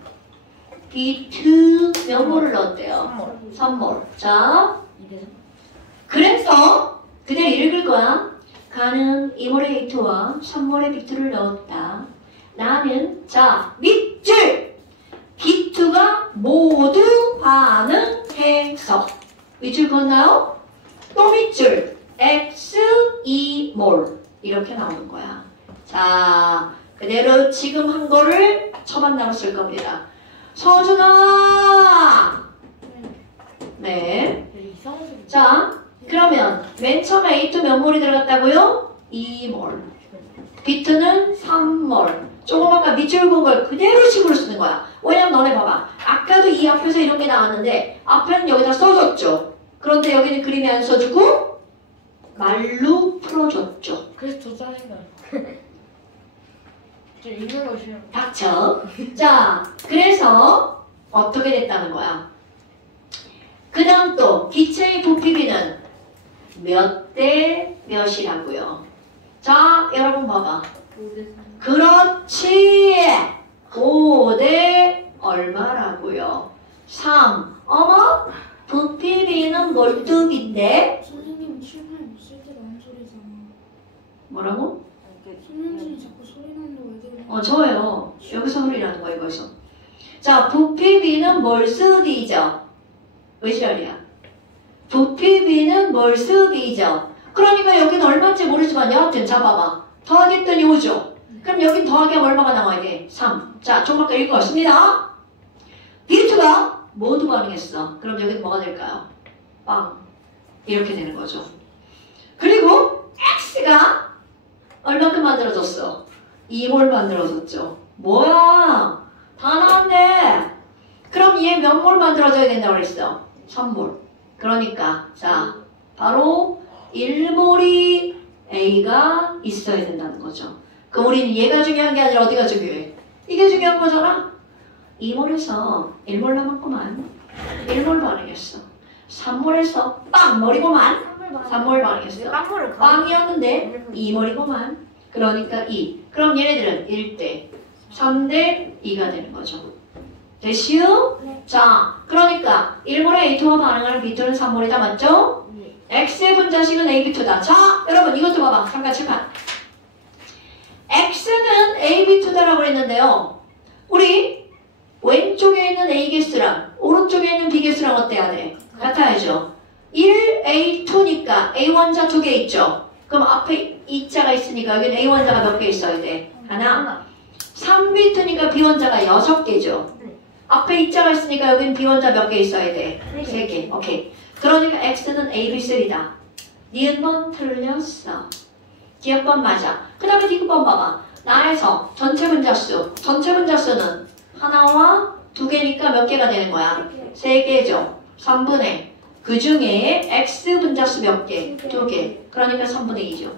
B2 몇 몰을 넣었대요? 3몰. 자, 그래서 그대로 읽을 거야. 가는 2몰의 A2와 3몰의 B2를 넣었다. 나는 자, 밑줄 B2가 모두 반응해서 밑줄 그었나요? 또 밑줄 X2몰 이렇게 나오는 거야. 자, 그대로 지금 한 거를 처만나로 쓸 겁니다. 서준아! 네. 자, 그러면 맨 처음에 A2 몇 몰이 들어갔다고요? 2몰. B2는 3몰. 조금 아까 밑줄 본 걸 그대로 식으로 쓰는 거야. 왜냐면 너네 봐봐. 아까도 이 앞에서 이런 게 나왔는데 앞에는 여기다 써줬죠. 그런데 여기는 그림이 안 써주고 말로 풀어줬죠. 그래서 더 짜증나요. 저 읽는 거 싫어. 닥쳐. 자, 그래서 어떻게 됐다는 거야? 그 다음 또 기체의 부피비는 몇 대 몇이라고요? 자, 여러분 봐봐. 그렇지. 5대 얼마라고요? 3. 어머? 부피비는 몰두비인데? 선생님 칠판 쓸 때 나는 소리잖아. 뭐라고? 손님들이 자꾸 소리 나는데 왜 그래? 저요. 여기서 소리라는 거야, 이거서. 자, 부피비는 몰수비죠. 의시열이야. 부피비는 몰수비죠. 그러니까 여기는 얼마인지 모르지만 여하튼 잡아봐. 더하겠더니 5죠. 그럼 여긴 더하기하면 얼마가 나와야 돼? 3. 자, 좀 아까 읽어봤습니다. B2가 모두 반응했어. 그럼 여기는 뭐가 될까요? 빵. 이렇게 되는 거죠. 그리고 X가 얼마큼 만들어졌어? 2몰 만들어졌죠. 뭐야? 다 나왔네. 그럼 얘 몇 몰 만들어져야 된다고 그랬어? 3몰. 그러니까 자, 바로 1몰이 A가 있어야 된다는 거죠. 그럼 우리는 얘가 중요한 게 아니라 어디가 중요해? 이게 중요한 거잖아. 2몰에서 1몰 남았구만. 1몰 반응했어. 3몰에서 빵몰이구만. 3몰 반응했어. 빵이었는데 2몰이구만. 그러니까 2. 그럼 얘네들은 1대 3대 2가 되는 거죠. 됐슈? 네. 자, 그러니까 1몰에 A2와 반응하는 B2는 3몰이다. 맞죠? X의 분자식은 AB2다. 자, 여러분 이것도 봐봐. 잠깐 칠판. X는 AB2다라고 했는데요. 우리 왼쪽에 있는 A개수랑 오른쪽에 있는 B개수랑 어때야 돼? 같아야죠. 1A2니까 A 원자 2개 있죠. 그럼 앞에 2자가 있으니까 여기는 A원자가 몇 개 있어야 돼? 하나. 3B2니까 B원자가 6개죠. 앞에 2자가 있으니까 여기는 B원자 몇 개 있어야 돼? 3개. 오케이. 그러니까 X는 AB3다. 니은번 틀렸어. 기억번 맞아. 그 다음에 D번 봐봐. 나에서 전체 분자수는 하나와 2개니까 몇 개가 되는 거야? 3개죠. 3분의 그 중에 X 분자수 몇 개? 2개. 그러니까 3분의 2죠.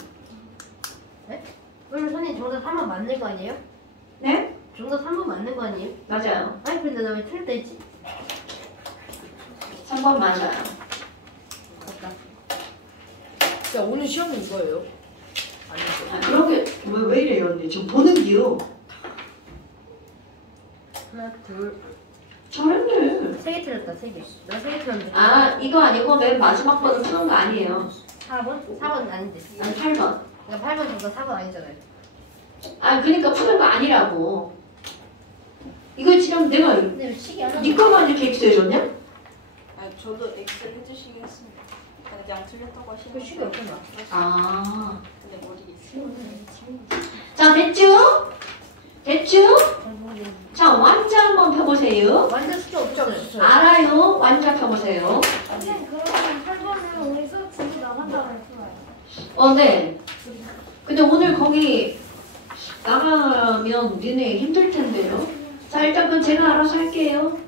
네? 그럼 선생님 정답 3번 맞는 거 아니에요? 네? 정답 3번 맞는 거 아니에요? 맞아요. 아니 근데 나 왜 틀렸다 했지? 3번 맞아요. 맞다. 야, 오늘 시험은 이거예요? 아니죠. 아, 그런 게 왜 이래요 언니? 좀 보는 기요. 하나 둘 잘했네. 3개 틀렸다 3개. 나 3개 틀렸는데. 아 이거 아니고 맨 마지막 번은 푸는 거 아니에요. 4번? 4번 아닌데. 아니 8번. 그러니까 8번 정답 4번 아니잖아요. 아 그러니까 푸는 거 아니라고. 이거 지금 내가 근데 왜 시계 하나? 네 거만 이렇게 X해줬냐? 아, 저도 X 해주시긴 했습니다. 근데 양 틀렸다고 하시는 그 시계 없구나. 아. 근데 모르겠어요. 자 됐죠? 됐죠? 자 완자 한번 펴보세요. 완전 숫자 없죠? 알아요. 완자 펴보세요. 선생님 그러면 8번은 우리 수업 준비 나간다고 했어요. 네. 근데 오늘 거기 나가면 니네 힘들 텐데요. 자 일단 그건 제가 알아서 할게요.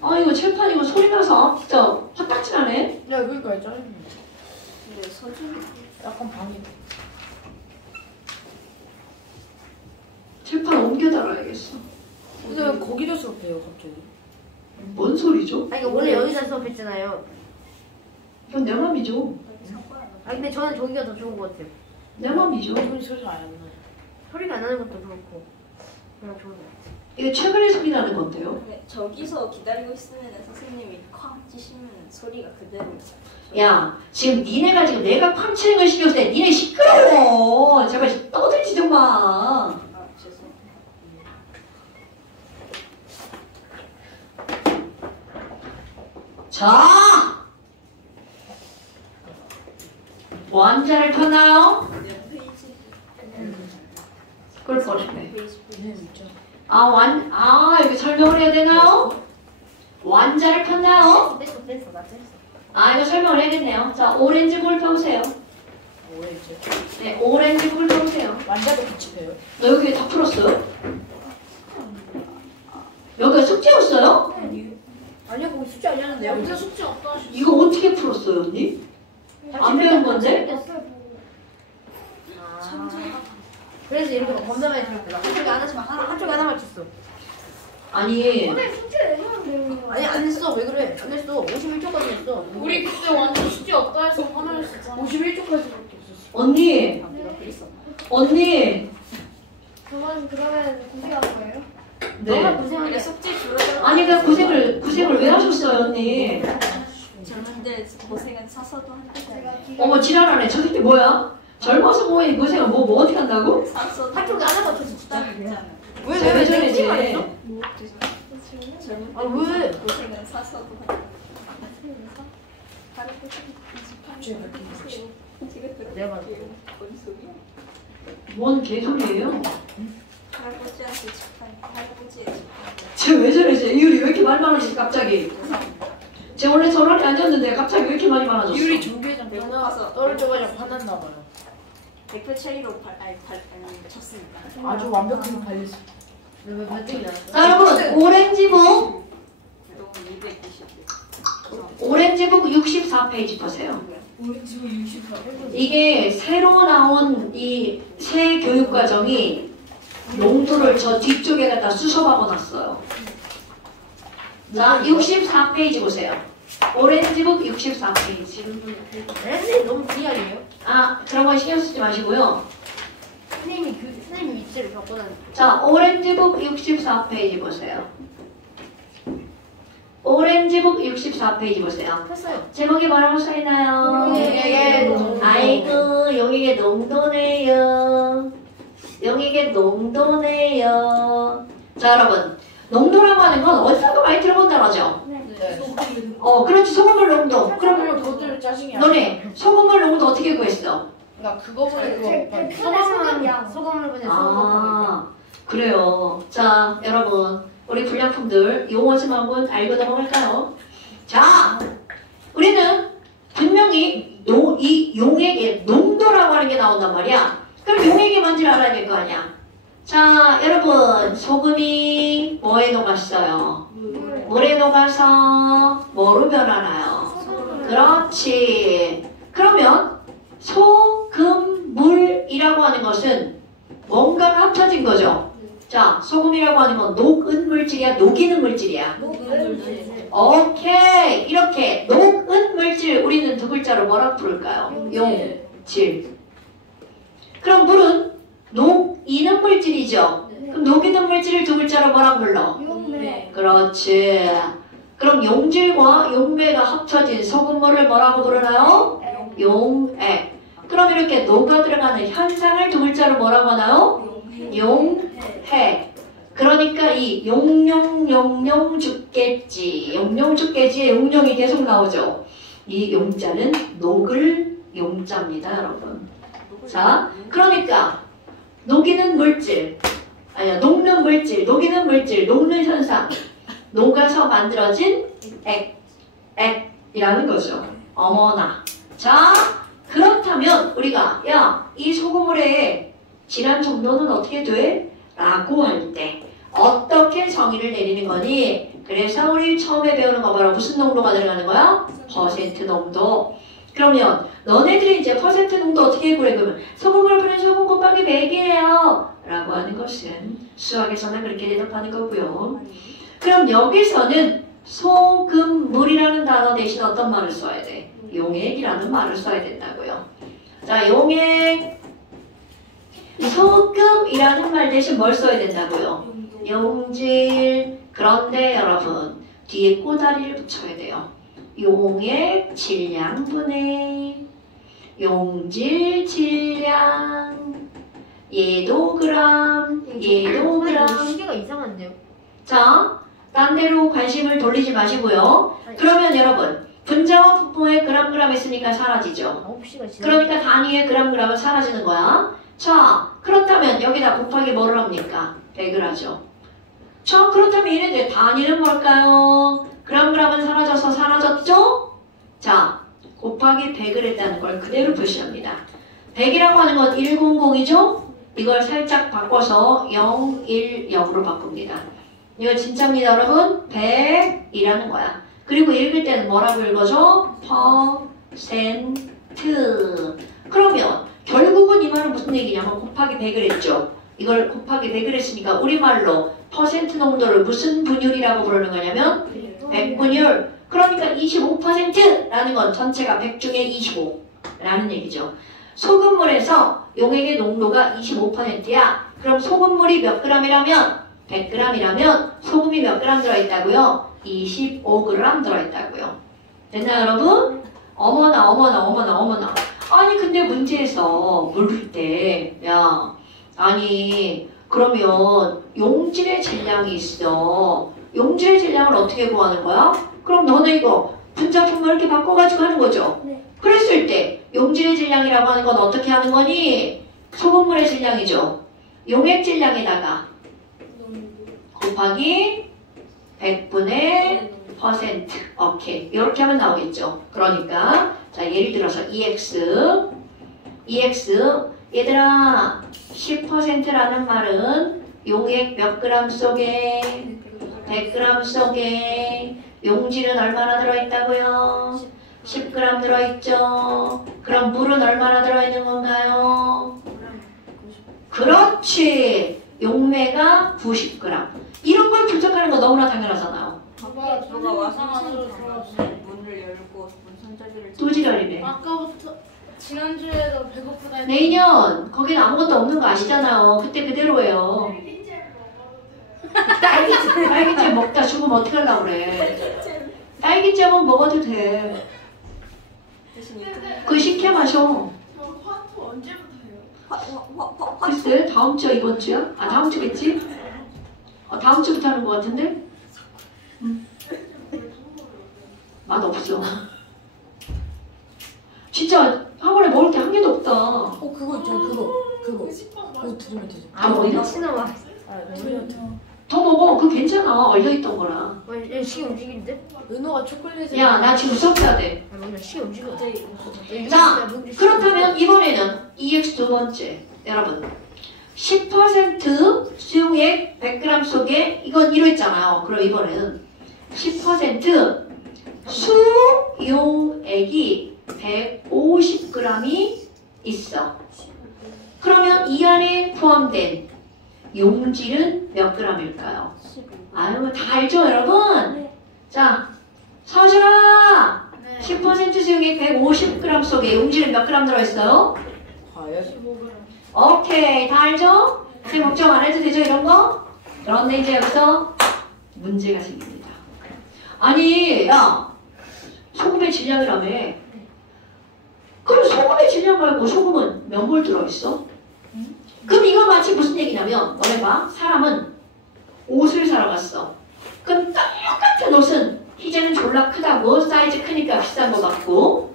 아 이거 칠판이고 소리 나서 진짜 화딱지나네. 야, 그러니까 짜증나. 근데 선생님 약간 방해. 거기도 수업해요 갑자기. 뭔 소리죠? 아니 원래 여기다 수업했잖아요. 이건 내 맘이죠. 아 근데 저는 저기가 더 좋은 것 같아요. 내 맘이죠. 소리 소리가 안 나요. 소리가 안 나는 것도 그렇고 그냥 좋은 것 같아요. 이게 최근에 소리 나는 건데요. 근데 저기서 기다리고 있으면 선생님이 쾅 찌시면 소리가 그대로 있어요. 야, 지금 니네가 지금 내가 쾅 치는 걸 신경 쓰는데 니네 시끄러워. 제발 떠들지 좀 마. 아 죄송해요. 자, 완자를 폈나요? 몇 페이지? 그럴 뻔했네. 페이지. 네 있죠. 이렇게 설명을 해야 되나요? 완자를 폈나요? 뺐어 나 뺐어. 이거 설명을 해야겠네요. 자, 오렌지 볼 펴보세요. 오렌지. 네, 오렌지 볼 펴보세요. 완자도 같이 배요. 너 여기 다 풀었어요? 여기가 숙제였어요? 아니요 거기 숙제 아니었는데요. 완자 숙제 없다 하셨어요. 이거 어떻게 풀었어요, 언니? 안 배운 건데? 아, 그래서 이렇게 겁나 많이 들었구나. 한쪽에 하나만 쳤어. 아니, 오늘 숙제 내셨는데요. 아니 안 했어. 왜 그래? 안 했어. 51초까지 했어. 우리 그때 완전 숙제 없다 해서 화나셨었잖아. 51초까지밖에 없었어. 언니, 언니. 그러면 공개하는 거예요? 너가 네. 고생한 게 숙제 줄어들어. 아니, 그 고생을 왜 하셨어요, 언니? 젊은데 고생은 사서도 한다. 어머, 지랄하네. 저 새끼 뭐야? 젊어서 뭐해? 고생을 뭐 어떻게 한다고? 사서도 한쪽에 하나만 쳤어 진짜. 왜 저러지? 젊은 아, 왜? 고생은 사서도 한다. 갑자기 바뀌는 지금 들어. 내가 뭔 소리야? 뭔 개소리예요? 할아버지한테 집한 할아버지의 집한. 쟤 왜 저러지? 이유리 왜 이렇게 말 많아졌어, 갑자기? 쟤 원래 저런이 아니었는데 갑자기 왜 이렇게 많이 많아졌어? 이율이 전교회장 배고파서 떨어져가지고 화났나 봐요. 대표 체리로 쳤습니다. 아주 완벽하게 발렸어. 몇 등이 나왔어? 자, 여러분, 오렌지북 너무 220. 오렌지북 64페이지 보세요. 오렌지가 64. 이게 새로 나온 이 새 교육과정이 농도를 저 뒤쪽에 갖다 수sob하고 놨어요. 자, 64페이지 보세요. 오렌지북 64페이지. 선생님 너무 불리하네요. 그런 거 신경 쓰지 마시고요. 선생님 위치를 바꿔놨네. 자, 오렌지북 64페이지 보세요. 오렌지북 64페이지 보세요. 폈어요. 제목이 뭐라고 써있나요? 용액의 농도. 아이고, 용액의 농도네요. 용액의 농도네요. 자, 여러분. 농도라고 하는 건 어디서도 많이 들어본 단어죠? 네. 그렇지. 소금물 농도. 그럼 그러면 그것들 짜증이 안 너네 소금물 농도 어떻게 구했어? 나 그거보다 그거 소금물분에 그래요. 자, 여러분. 우리 불량품들 용어 좀 한번 알고 넘어갈까요? 자, 우리는 분명히 이 용액의 농도라고 하는 게 나온단 말이야. 그럼 용액이 뭔지 알아야 될 거 아니야. 자, 여러분. 소금이 뭐에 녹았어요? 물에 녹아서 뭐로 변하나요? 그렇지. 그러면 소금물이라고 하는 것은 뭔가가 합쳐진 거죠. 자, 소금이라고 하는 건 녹은 물질이야, 녹이는 물질이야. 오케이. 이렇게 녹은 물질 우리는 두 글자로 뭐라고 부를까요? 용질. 그럼 물은 녹이는 물질이죠. 그럼 녹이는 물질을 두 글자로 뭐라고 불러? 용매. 그렇지. 그럼 용질과 용매가 합쳐진 소금물을 뭐라고 부르나요? 용액. 그럼 이렇게 녹아 들어가는 현상을 두 글자로 뭐라고 하나요? 용해. 그러니까 이 용용 죽겠지. 용용 죽겠지의 용용이 계속 나오죠. 이 용자는 녹을 용자입니다, 여러분. 자, 그러니까 녹이는 물질, 녹는 물질, 녹이는 물질, 녹는 현상, 녹아서 만들어진 액이라는 거죠. 어머나. 자, 그렇다면 우리가 이 소금물의 질환 정도는 어떻게 돼? 라고 할 때 어떻게 정의를 내리는 거니? 그래서 우리 처음에 배우는 거 봐라. 무슨 농도가 들어가는 거야? 퍼센트 농도. 그러면 너네들이 이제 퍼센트 농도 어떻게 구해? 그러면 소금물 분은 소금 곱하기 100이에요 라고 하는 것은 수학에서는 그렇게 대답하는 거고요. 그럼 여기서는 소금물이라는 단어 대신 어떤 말을 써야 돼? 용액이라는 말을 써야 된다고요. 자, 용액 소금이라는 말 대신 뭘 써야 된다고요? 용질. 그런데 여러분 뒤에 꼬다리를 붙여야 돼요. 용액 질량분의 용질 질량. 얘도 그람, 얘도 그람. 시계가 이상한데요? 자, 딴 데로 관심을 돌리지 마시고요. 그러면 여러분 분자와 분모에 그람 했으니까 사라지죠. 9시가 지나. 그러니까 단위의 그람은 사라지는 거야. 자, 그렇다면 여기다 곱하기 뭐를 합니까? 100을 하죠. 자, 그렇다면 얘네들 단위는 뭘까요? 그람은 사라져서 사라졌죠? 자, 곱하기 100을 했다는 걸 그대로 표시합니다. 100이라고 하는 건 100이죠? 이걸 살짝 바꿔서 010으로 바꿉니다. 이거 진짜입니다, 여러분. 100이라는 거야. 그리고 읽을 때는 뭐라고 읽어줘? 퍼센트. 그러면 결국은 이 말은 무슨 얘기냐면 곱하기 100을 했죠. 이걸 곱하기 100을 했으니까 우리말로 퍼센트 농도를 무슨 분율이라고 부르는 거냐면 100분율. 그러니까 25%라는 건 전체가 100 중에 25라는 얘기죠. 소금물에서 용액의 농도가 25%야. 그럼 소금물이 몇 g이라면 100g이라면 소금이 몇 g 들어있다고요? 25g 들어있다고요. 됐나요, 여러분? 어머나. 아니 근데 문제에서 물을 때 야, 아니 그러면 용질의 질량이 있어. 용질의 질량을 어떻게 구하는 거야? 그럼 너네 이거 분자품을 이렇게 바꿔가지고 하는 거죠? 네. 그랬을 때 용질의 질량이라고 하는 건 어떻게 하는 거니? 소금물의 질량이죠. 용액 질량에다가 곱하기 100분의 퍼센트. 오케이. 이렇게 하면 나오겠죠. 그러니까 자 예를 들어서 EX 얘들아 10%라는 말은 용액 몇 그램 속에 100g 속에 용질은 얼마나 들어있다고요? 10g 들어있죠. 그럼 물은 얼마나 들어있는 건가요? 그렇지. 용매가 90g. 이런 걸 분석하는 거 너무나 당연하잖아요. 누가 와서 문을 열고 문 손잡이를 또 지랄이네. 아까부터 지난주에도 배고프다 했는데 내년 거긴 아무것도 없는 거 아시잖아요. 그때 그대로예요. 딸기잼 먹다 죽으면 어떡하려고 그래. 딸기잼은 먹어도 돼. 대신 유튜브 그거 시켜 마셔. 저 화투 언제부터 해요? 글쎄 다음 주야 이번 주야? 아 다음 주겠지? 다음 주부터 하는 거 같은데? 맛없어. 진짜 학원에 먹을 게 한 개도 없다. 그거 있잖아 그거 들으면 되죠. 아 뭐 이거 미친놈아. 더 먹어. 그거 괜찮아. 얼려있던 거라. 시계 움직이는데? 은호가 초콜릿을 야 나 지금 수업해야 돼. 뭔가 시계 움직여. 자 그렇다면 이번에는 EX 두 번째. 여러분 10% 수용액 100g 속에 이건 1호 있잖아요. 그럼 이번에는 10% 수용액이 150g이 있어. 그러면 이 안에 포함된 용질은 몇 g일까요? 아유 다 알죠 여러분? 네. 자 서준아 네. 10% 수용액 150g 속에 용질은 몇 g 들어있어요? 과연? 15g 오케이 다 알죠? 선생님 걱정 안 해도 되죠 이런 거? 그런데 이제 여기서 문제가 생깁니다. 아니 야 소금의 질량이라며. 그럼 소금의 질량 말고 소금은 몇 몰 들어있어? 그럼 이거 마치 무슨 얘기냐면 너네 봐. 사람은 옷을 사러 갔어. 그럼 똑같은 옷은 희재는 졸라 크다고 사이즈 크니까 비싼 거 같고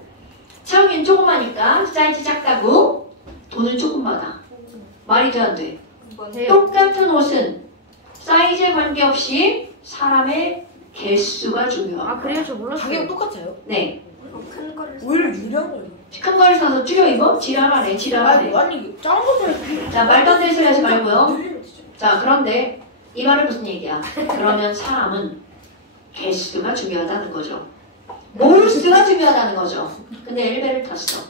채영이는 조그마니까 사이즈 작다고 돈을 조금 받아. 말이 돼 안 돼? 똑같은 옷은 사이즈에 관계없이 사람의 개수가 중요하고. 그래요? 저 몰랐어요. 가격 똑같아요? 네. 큰 거를 오히려 유리한 거예요. 큰 거를 사서 줄여 입어? 지랄하네 지랄하네. 아니 작은 거를 자 말도 안 되는 소리 하지 말고요. 늘리면 되죠. 자 그런데 이 말은 무슨 얘기야? 그러면 사람은 개수가 중요하다는 거죠. 몰수가 중요하다는 거죠. 근데 엘리베이터를 탔어.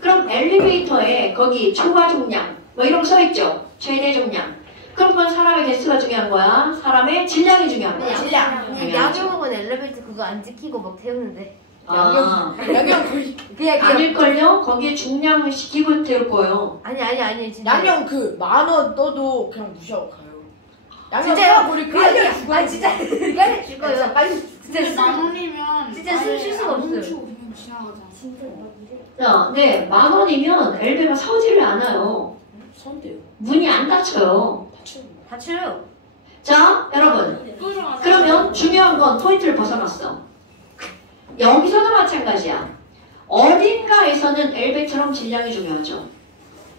그럼 엘리베이터에 거기 초과 중량 뭐 이런 거 써있죠. 최대 중량. 그럼 그건 사람의 개수가 중요한 거야. 사람의 질량이 중요한 거야. 질량. 양용은 엘리베이터 그거 안 지키고 막 태우는데. 아, 양념 그 그냥 아닐걸요? 거기에 중량을 시키고 태울 거예요. 아니 진짜. 양념 그 10,000원 떠도 그냥 무시하고 가요. 양념 진짜요? 우리 그냥 빨리 죽어요. 아니 진짜 빨리 줄 거예요. 빨리 진짜 근데 10,000원이면 진짜 쓸 수가 없어요. 그냥 지나가잖아. 진짜 막 이래. 자, 네, 10,000원이면 엘베가 서지를 않아요. 선대요. 문이 안 닫혀요. 다쳐요. 자, 여러분. 그러면 중요한 건 포인트를 벗어났어. 여기서도 마찬가지야. 어딘가에서는 엘베처럼 질량이 중요하죠.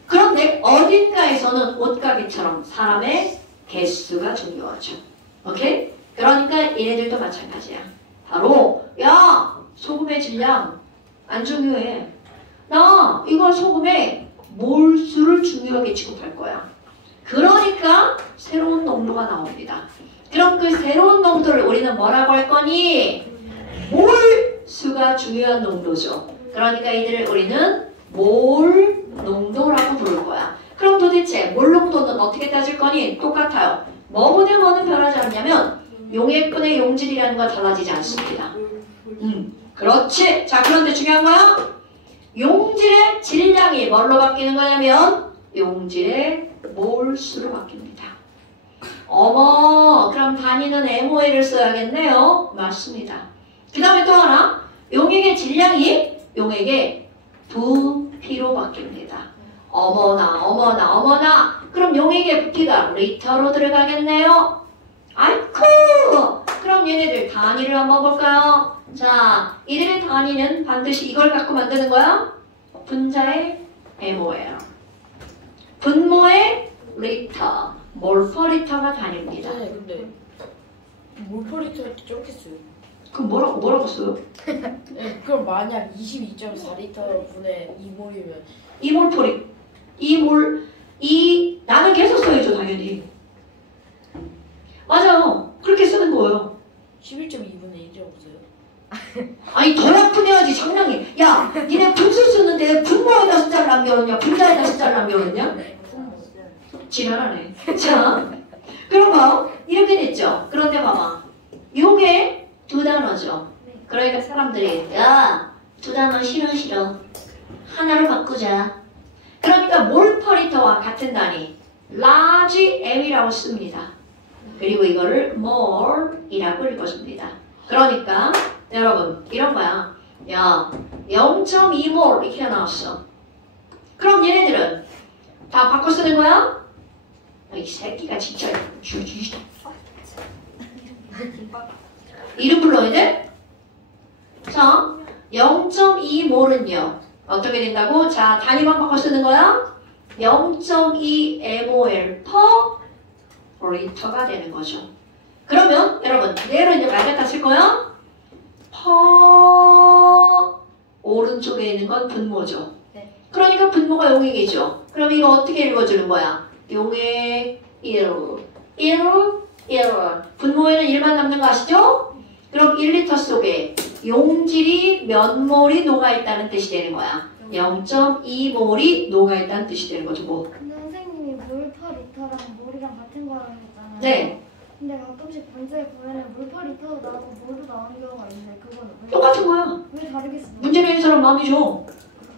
그런데 어딘가에서는 옷가게처럼 사람의 개수가 중요하죠. 오케이? 그러니까 얘네들도 마찬가지야. 바로 야 소금의 질량 안 중요해. 나 이거 소금의 몰수를 중요하게 취급할 거야. 그러니까 새로운 농도가 나옵니다. 그럼 그 새로운 농도를 우리는 뭐라고 할 거니? 몰수가 중요한 농도죠. 그러니까 이들을 우리는 몰 농도라고 부를 거야. 그럼 도대체 몰 농도는 어떻게 따질 거니? 똑같아요. 뭐보다 뭐는 변하지 않냐면 용액분의 용질이라는 건 달라지지 않습니다. 그렇지. 자, 그런데 중요한 거야. 용질의 질량이 뭘로 바뀌는 거냐면 용질의 몰수로 바뀝니다. 어머, 그럼 단위는 MOL을 써야겠네요. 맞습니다. 그 다음에 또 하나, 용액의 질량이 용액의 부피로 바뀝니다. 어머나. 그럼 용액의 부피가 리터로 들어가겠네요. 아이쿠! 그럼 얘네들 단위를 한번 볼까요? 자, 이들의 단위는 반드시 이걸 갖고 만드는 거야. 분자의 MOL. 분모의 리터. 몰퍼리터가 단위입니다. 네, 근데 몰퍼리터 저렇게 써요. 그럼 뭐라고 써요? 네, 그럼 만약 22.4리터 분의 2몰이면 2몰 나는 계속 써야죠, 당연히. 맞아요. 그렇게 쓰는 거예요. 11.2분의 1이라고 써요. 아니, 더 약분해야지, 장난이. 야, 니네 분수 쓰는데 분모에다 숫자를 남겨놓냐? 분자에다 숫자를 남겨놓냐? 지랄하네. 자, 그럼 봐. 이렇게 됐죠? 그런데 봐봐. 요게 두 단어죠. 그러니까 사람들이, 야, 두 단어 싫어. 하나로 바꾸자. 그러니까 몰퍼리터와 같은 단위, large M이라고 씁니다. 그리고 이거를 mole이라고 읽어줍니다. 그러니까 여러분 이런 거야. 야 0.2몰 이렇게 나왔어. 그럼 얘네들은 다 바꿔 쓰는 거야? 이 새끼가 진짜 이름 불러야 돼? 자 0.2몰은요 어떻게 된다고? 자 단위만 바꿔 쓰는 거야? 0.2 mol per 리터가 되는 거죠. 그러면 여러분 그대로 이제 말 갖다 쓸 거야? 오른쪽에 있는 건 분모죠. 네. 그러니까 분모가 용액이죠. 그럼 이거 어떻게 읽어주는 거야? 용액 1 분모에는 1만 남는 거 아시죠? 그럼 1리터 속에 용질이 몇 몰이 녹아있다는 뜻이 되는 거야. 0.2몰이 녹아있다는 뜻이 되는 거죠. 뭐. 근데 선생님이 몰퍼리터랑 몰이랑 같은 거라고 했잖아요. 네. 근데 가끔씩 반지에 보면은 몰퍼리터도 나오고 몰도 나오는 경우가 있는데 그거는 똑같은 거야. 왜 다르게 쓰나요? 문제 내는 사람 마음이 줘.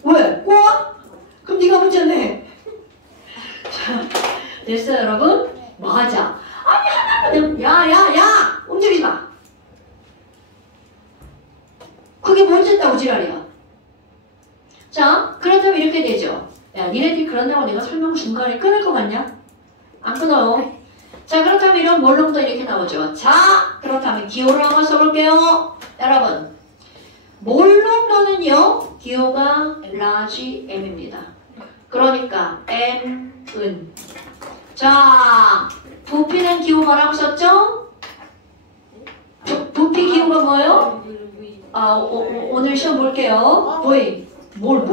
왜? 꼬아? 그럼 네가 문제 내. 자, 됐어요 여러분? 맞아. 아니 하나는 야야야 움직이지 마. 그게 뭘 쨌다고 지랄이야. 자 그렇다면 이렇게 되죠. 야 니네들이 그런다고 내가 설명 중간에 끊을 것 같냐? 안 끊어요. 자 그렇다면 이런 몰롱도 이렇게 나오죠. 자 그렇다면 기호를 한번 써볼게요. 여러분 몰롱도는요 기호가 large m입니다. 그러니까 m은 자 부피는 기호 뭐라고 썼죠? 부피 기호가 뭐예요? 오늘 시험 볼게요. 뭘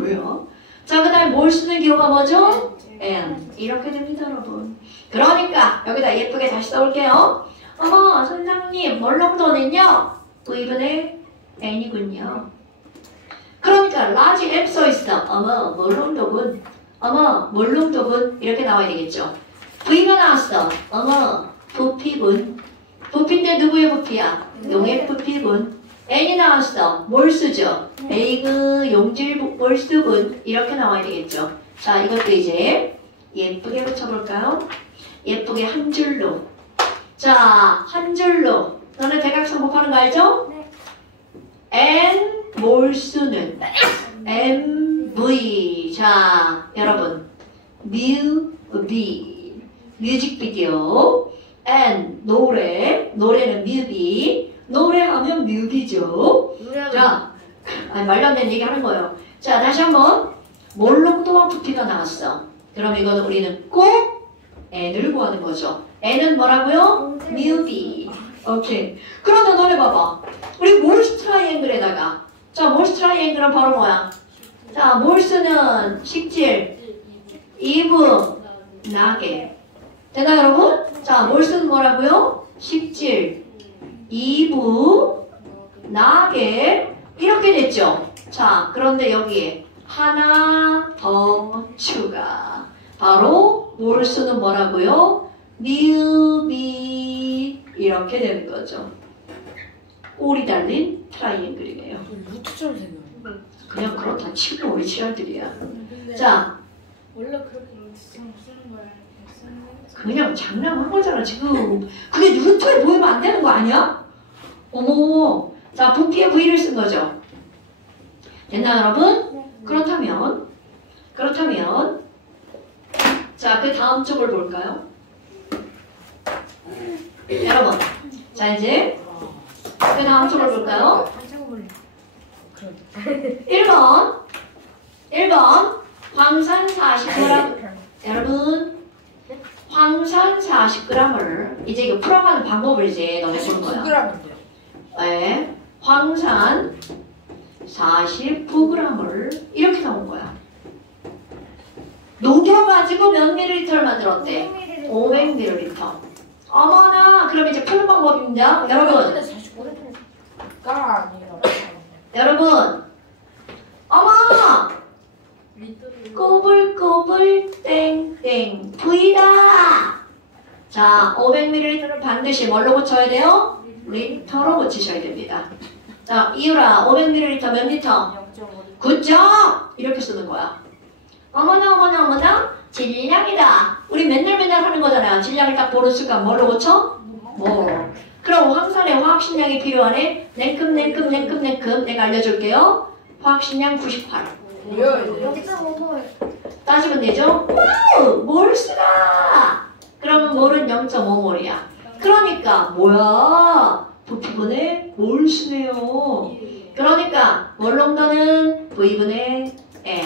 왜요? 자 그 다음에 몰 쓰는 기호가 뭐죠? n 이렇게 됩니다 여러분. 그러니까 여기다 예쁘게 다시 써볼게요. 어머 선생님 몰롱도는요 V분의 n이군요. 그러니까 large M 써있어. 어머 몰롱독은 어머 몰롱독은 이렇게 나와야 되겠죠. V가 나왔어. 어머 부피분. 부피인데 누구의 부피야? 용의 부피분. N이 나왔어. 몰수죠. 에이그 용질 몰수분. 이렇게 나와야 되겠죠. 자 이것도 이제 예쁘게 붙여볼까요? 예쁘게 한 줄로. 자 한 줄로. 너네 대각선 곱하는 거 알죠? 네. N 몰수는 MV. 자 여러분 뮤비 뮤직비디오 N 노래는 뮤비. 노래하면 뮤비죠. 자 아니 말도 안 되는 얘기 하는 거예요. 자 다시 한번 몰롱도와 부피가 나왔어. 그럼 이거는 우리는 꼭 N을 구하는 거죠. N은 뭐라고요? 뮤비. 오케이. 그러면 너네 봐봐. 우리 몰스 트라이앵글에다가 자 몰스 트라이앵글은 바로 뭐야? 자 몰스는 식질, 이브, 나게. 되나 여러분? 자 몰스는 뭐라고요? 식질, 이브, 나게. 이렇게 됐죠? 자 그런데 여기에 하나 더 추가. 바로 몰스는 뭐라고요? 뮤비. 이렇게 되는 거죠. 꼬리 달린 트라이앵글이네요. 루트처럼 생겼네. 그냥 그렇다 치고 우리 친구들이야. 자, 원래 그렇게 쓰는 거야. 그냥 장난한 거잖아 지금. 그게 루트에 보이면 안 되는 거 아니야? 어머. 자, 부피에 V를 쓴 거죠. 됐나 여러분? 그렇다면 자, 그 다음 쪽을 볼까요? 여러분, 자 이제 그 다음 쪽을 볼까요? 1번 황산 40g. 여러분 황산 40g을 이제 이거 풀어가는 방법을 이제 너네 보는 거야. 9g인데요. 네, 황산 49g을 이렇게 나온 거야. 녹여가지고 몇 밀리리터를 만들었대? 500ml. 어머나, 그럼 이제 푸는 방법입니다. 여러분, 여러분, 어머! 꼬불꼬불 땡땡 V다! 자, 500ml를 반드시 뭘로 고쳐야 돼요? 리터로 고치셔야 됩니다. 자, 이유라, 500ml 몇 리터? 9점! 이렇게 쓰는 거야. 어머나, 질량이다. 우리 맨날 하는 거잖아요. 질량을 딱 보는 순간 뭘로 고쳐? 뭐. 그럼 황산에 화학식량이 필요하네. 냉큼. 내가 알려줄게요. 화학식량 98. 뭐야 이제? 여기서 먹어요. 따지면 되죠? 와우! 몰수다! 그러면 몰은 0.5몰이야. 그러니까 뭐야? 부피분의 몰수네요. 그러니까 몰농도는 V분의 N.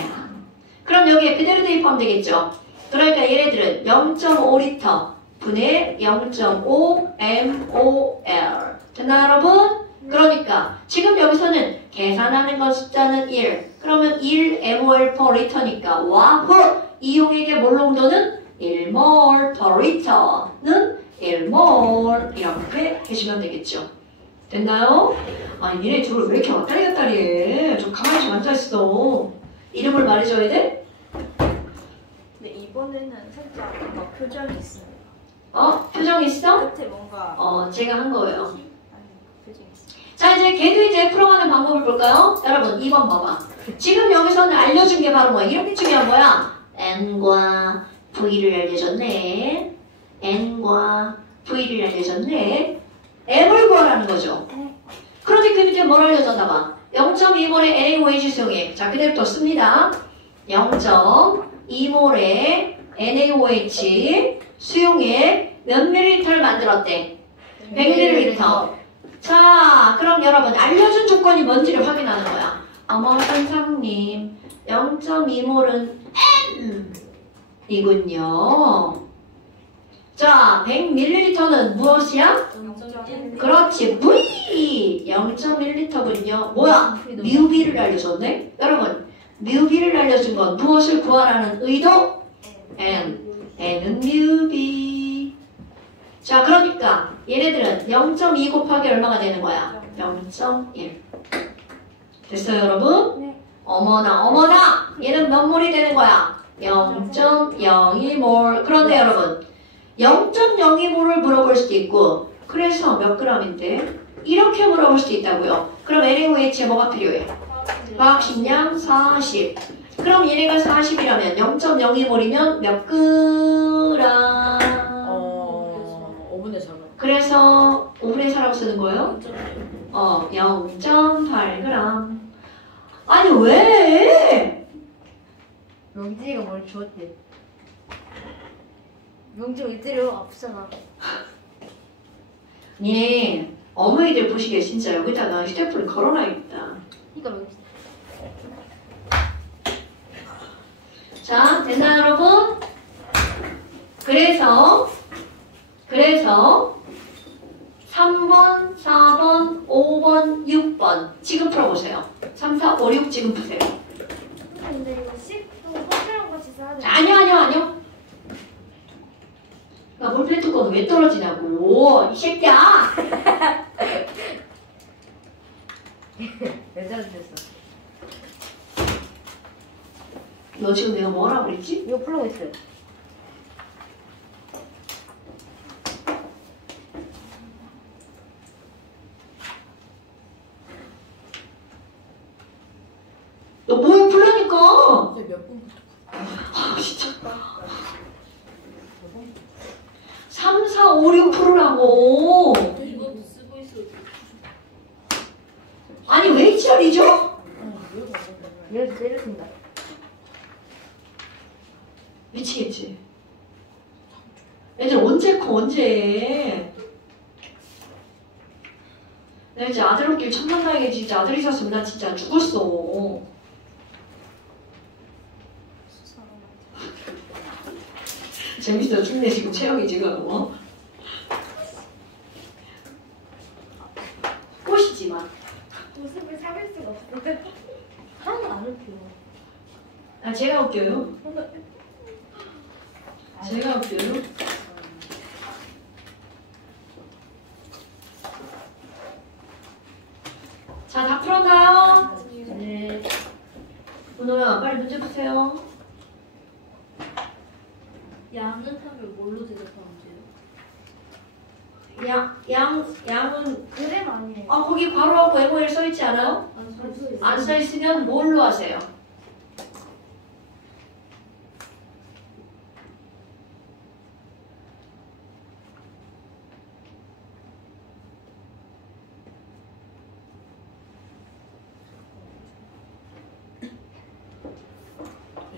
그럼 여기에 그대로 대입하면 되겠죠? 그러니까 얘네들은 0.5L 분의 0.5 MOL. 됐나 여러분? 그러니까 지금 여기서는 계산하는 것 숫자는 1. 그러면 1 MOL per 리터니까 와후! 이용액의 몰농도는 1몰 per 리터는 1몰 이렇게 계시면 되겠죠. 됐나요? 아니 니네 둘 왜 이렇게 왔다리 갔다리 해? 좀 가만히 좀 앉아있어. 이름을 말해줘야 돼? 네, 이번에는 살짝 뭔가 표정이 있습니다. 표정 있어? 끝에 뭔가 제가 한 거예요. 아니, 표정이 있어요. 자 이제 걔도 이제 풀어가는 방법을 볼까요? 여러분 2번 봐봐. 지금 여기서는 알려준 게 바로 뭐야? 이렇게 중요한 거야. N과 V를 알려줬네. N과 V를 알려줬네. M을 구하라는 거죠. 그런데 그 밑에 뭘 알려줬나 봐. 0.2몰의 NaOH 수용액. 자 그대로부터 씁니다. 0.2몰의 NaOH 수용액 몇 밀리리터를 만들었대? 100ml. 자, 그럼 여러분 알려준 조건이 뭔지를 확인하는 거야. 어머 선생님, 0.2몰은 N이군요. 자, 100ml는 무엇이야? 그렇지, V! 0.1L군요. 뭐야? 뮤비를 알려줬네? 여러분, 뮤비를 알려준 건 무엇을 구하라는 의도? N. N은 뮤비. 자, 그러니까 얘네들은 0.2 곱하기 얼마가 되는 거야? 0.1. 됐어요, 여러분? 네. 어머나, 어머나! 얘는 몇 몰이 되는 거야? 0.02몰. 그런데 여러분, 0.02몰을 물어볼 수도 있고, 그래서 몇 g인데? 이렇게 물어볼 수도 있다고요. 그럼 NaOH에 뭐가 필요해? 화학식량 40. 그럼 얘네가 40이라면 0.02몰이면 몇 g? 5분의 4가. 그래서 5분의 4라고 쓰는 거예요? 0.8g. 아니 왜? 명진이가 뭘 줬대. 명진 이때려 아프잖아. 니네 어머니들 보시기에 진짜 여기다가 휴대폰을 걸어놔야겠다. 그러니까 명진. 자, 됐나요, 여러분? 그래서 3번, 4번, 5번, 6번 지금 풀어보세요. 3, 4, 5, 6 지금 푸세요. 근데 이거 10도 선배랑 같이 써야 돼. 아니요. 나 볼펜 뚜껑 왜 떨어지냐고. 이 새끼야. 왜 잘못했어? 너 지금 내가 뭐라고 그랬지? 이거 풀고 있어요. 너 뭐야 풀라니까. 이제 몇 분부터? 아 진짜. 3, 4, 5, 6 풀으라고. 이것도 쓰고 있어. 아니 왜 지랄이죠? 얘를 때렸습니다. 미치겠지. 애들 언제 커 언제 해. 내가 이제 아들 없길 천만다행이지. 진짜 아들 있었으면 나 진짜 죽었어. 재밌어 죽네 지금 채영이 지금 꽃이지만 모습을 참을 수가 없어. 하나도 안 웃겨. 아 제가 웃겨요. 제가 웃겨요. 자, 다 풀었나요? 네. 은호야, 빨리 문제 푸세요. 양은 하면 뭘로 대답하면 돼요? 양은 그램 아니에요. 아 거기 괄호하고 MOL 써있지 않아요? 안 써. 안 써있으면 뭘로 하세요?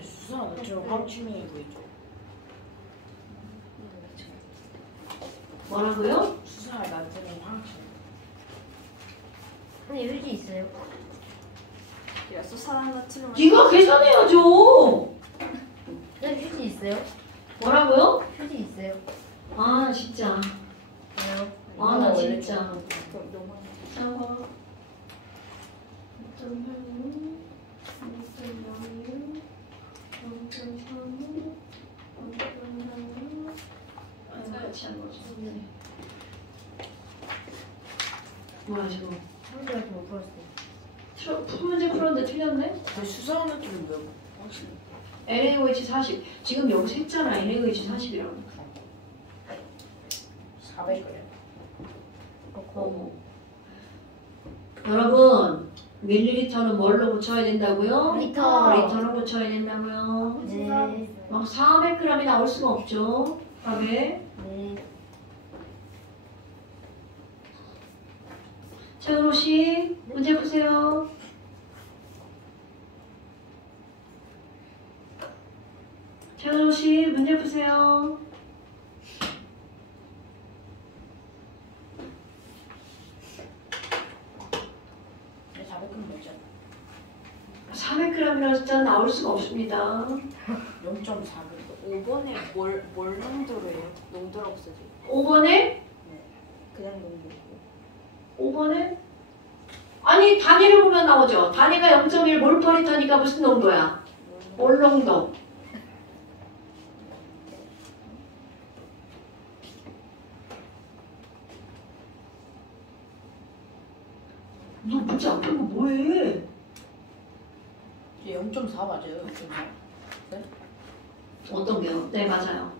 수상한 것처럼 황치명이 보이죠. 뭐라고요? 수상한 나한테는 황치명. 아니 휴지 있어요? 그래서 사람 같은 네가 계산해야죠. 네 휴지 있어요? 뭐라고요? 휴지 있어요? 아 진짜. 왜요? 아 나 진짜. 너무 저거. 같이 한 거지. 뭐야 저거? 한국에서 못 풀었어요. 문제 풀었는데 틀렸네? 근데 수상한 것들은 몇 황치명? NaOH 40. 지금 여기서 했잖아. NaOH 40이라고. 400g. 어머. 여러분, 밀리리터는 뭘로 고쳐야 된다고요? 리터. 리터로 고쳐야 된다고요. 네. 막 400g이 나올 수가 없죠. 밥에. 네. 최은호 씨, 문제 푸세요. 최은호 씨, 문제 푸세요. 네, 400g 몇이야? 400g이라는 숫자는 나올 수가 없습니다. 0.4g. 5번에 뭘 농도로예요? 농도라고 쓰지? 5번에? 그냥 농도. 5번에? 아니, 단위를 보면 나오죠. 단위가 0.1 몰퍼리터니까 무슨 농도야? 몰 농도. 너 문제 안 풀고 뭐해? 0.4 맞아요? 0.4? 어떤 게요? 네, 맞아요.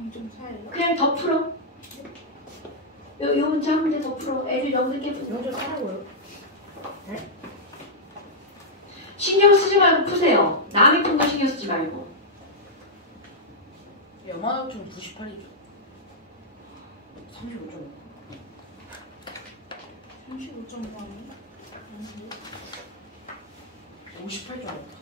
0.4예요? 그냥 더 풀어. 요 문제 한 문제 더 풀어. 애들 너무 늦게 푸는 0.4라고요? 신경 쓰지 말고 푸세요. 남이 푼 거 신경 쓰지 말고. 영화학점 98이죠. 35점. 35.0 아니에요? 58점 알았다.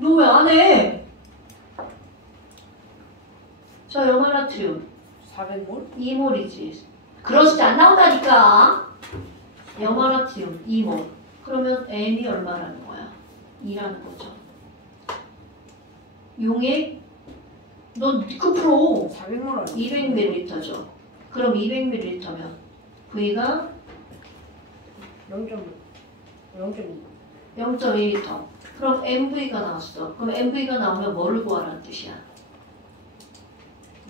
너 왜 안 해? 저 염화나트륨 400몰? 2몰이지. 그럴 수도 안 나온다니까. 염화나트륨 2몰. 그러면 M이 얼마라는 거야? 2라는 거죠. 용액 너 그 풀어. 400몰 아니야? 200ml죠. 그럼 200ml면 V가 0.2. 0.2L. 그럼 MV가 나왔어. 그럼 MV가 나오면 뭐를 구하라는 뜻이야?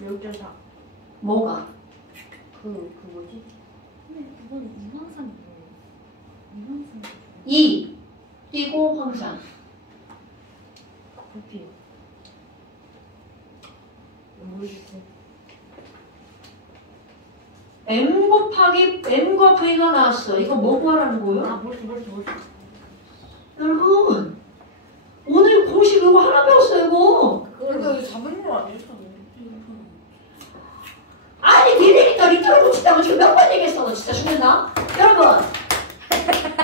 0.4. 뭐가? 그 뭐지? 근데 그건 이망산이 뭐예요? 이망산 2. 띄고 황산. 부피. 모르겠어. M 곱하기 M과 V가 나왔어. 이거 뭐 구하라는 거예요? 아, 모르겠어. 여러분 오늘 공식 이거 하나 배웠어요 이거. 근데 400몰 아니에요? 아니 밀리리터 리터를 고친다고 지금 몇 번 얘기했어. 너 진짜 죽는다. 여러분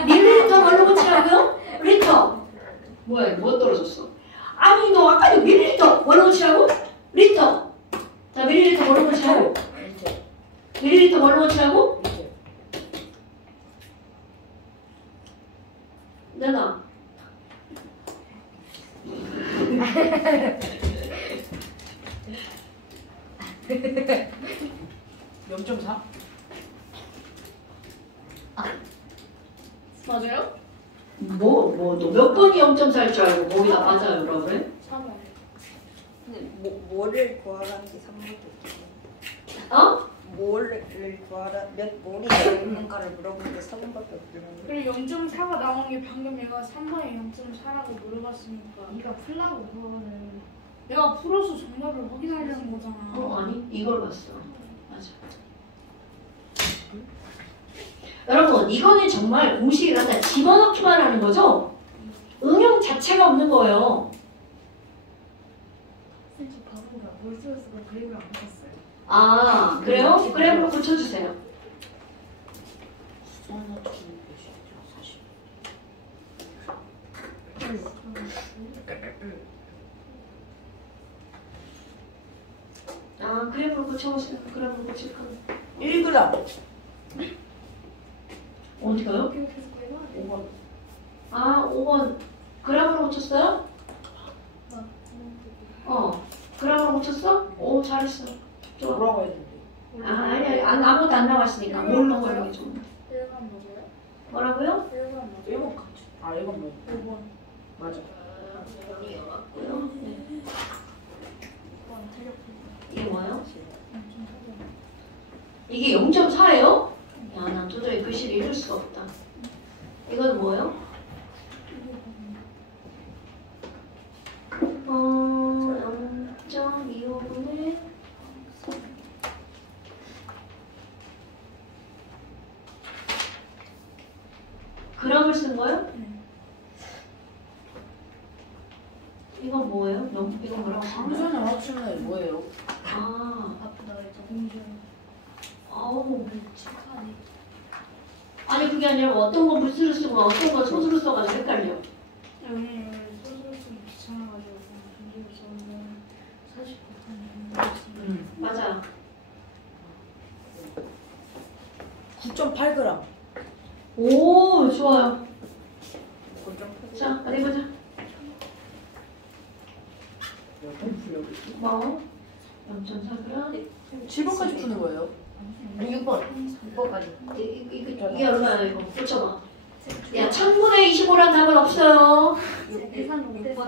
밀리리터 뭘로 고치라고요? 리터. 뭐야 이거 뭐 떨어졌어? 아니 너 아까 이거 밀리리터 뭘로 고치라고? 리터. 자 밀리리터 뭘로 고치라고? 밀리리터 뭘로 고치라고? 내놔. 점 0.4? 맞아요? 너 몇 번이 0.4일 줄 알고 거기다 맞아요 여러분? 3월. 근데 뭐를 구하라는 게 3번도 어? 뭐를 구하라 몇 몰이 들어있는가를 물어보는데 3번밖에 없더라고요. 그리고 0.4가 나온 게 방금 얘가 3번에 0.4라고 물어봤으니까 네가 풀라고 그거는. 내가 풀어서 정답을 확인하려는 거잖아. 아니 이걸 봤어. 맞아. 여러분 이거는 정말 공식에 갖다 집어넣기만 하는 거죠? 응용 자체가 없는 거예요. 선생님 저 바보가 몰수였어 그림을 안 봤어요. 아 그래요? 그래프로 고쳐주세요. 아 그래프로 고쳐보세요. 그래프로 고칠 거는 1g. 어디가요? 기억해서 그리고 5번. 아 5번 그래프로 고쳤어요? 그래프로 고쳤어? 오 잘했어. 좋아. 뭐라고 해야 되는데? 아니 아무것도 안 나왔으니까 뭘로 걸는 게 좋은 1번 맞아요? 뭐라고요? 1번 맞아요? 1번 같죠. 아 1번 뭐야? 5번. 맞아. 맞고요. 네. 5번 태력. 이게 뭐예요? 0.4번. 이게 0.4예요? 야, 난 도저히 글씨를 읽을 수가 없다. 이거는 뭐예요? 0.25분의 그램을 쓴 거예요? 네. 이건 뭐예요? 이거 뭐라고 쓴 거예요? 방사능 합치면 뭐예요? 아, 아프다 이제 공주. 아우. 축하해. 아니 그게 그게 아니라 어떤 거 물수로 쓰고 어떤 거 소수로 써가지고 헷갈려. 여기 소설 쓰기 귀찮아가지고 준비를 썼는데 49칸 맞아. 9.8g. 오, 좋아요. 자, 어디 보자. 뭐? 0.4g. 7번까지 푸는 거예요? 아니 6번. 6번까지. 이게 얼마야 이거? 붙여봐. 야, 1000분의 25란 답은 없어요. 계산 못해서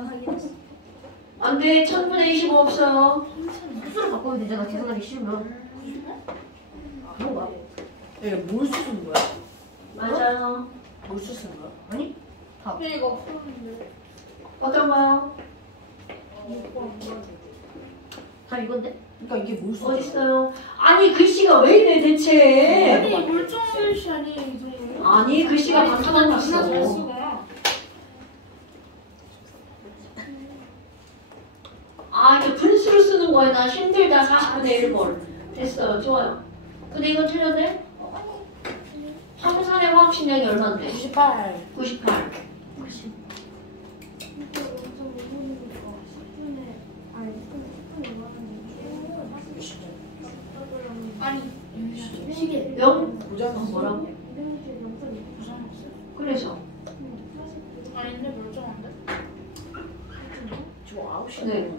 안 돼, 1000분의 25 없어요. 수를 바꾸면 되잖아. 계산하기 싫으면. 뭔가? 이게 몰수 쓰는 거야? 맞아요. 몰수 쓰는 거야? 아니? 답. 근데 이거 푸는데 어떤 거요? 답 이건데? 그러니까 이게 몰수. 어딨어요? 아니, 글씨가 왜 이래 대체? 아니 물종 글씨 아니에요 이 정도면? 아니, 글씨가 반토막 진짜 잘 났어. 쓰구나. 아, 이게 분수를 쓰는 거야. 나 힘들다. 40분의 1번. 됐어요. 좋아요. 근데 이건 틀렸네? 황산의 화학식량이 얼만데? 98. 98. 아니 시계. 0? 모자는 뭐라고? 그래서. 아닌데 멀쩡한데? 저 9시. 네.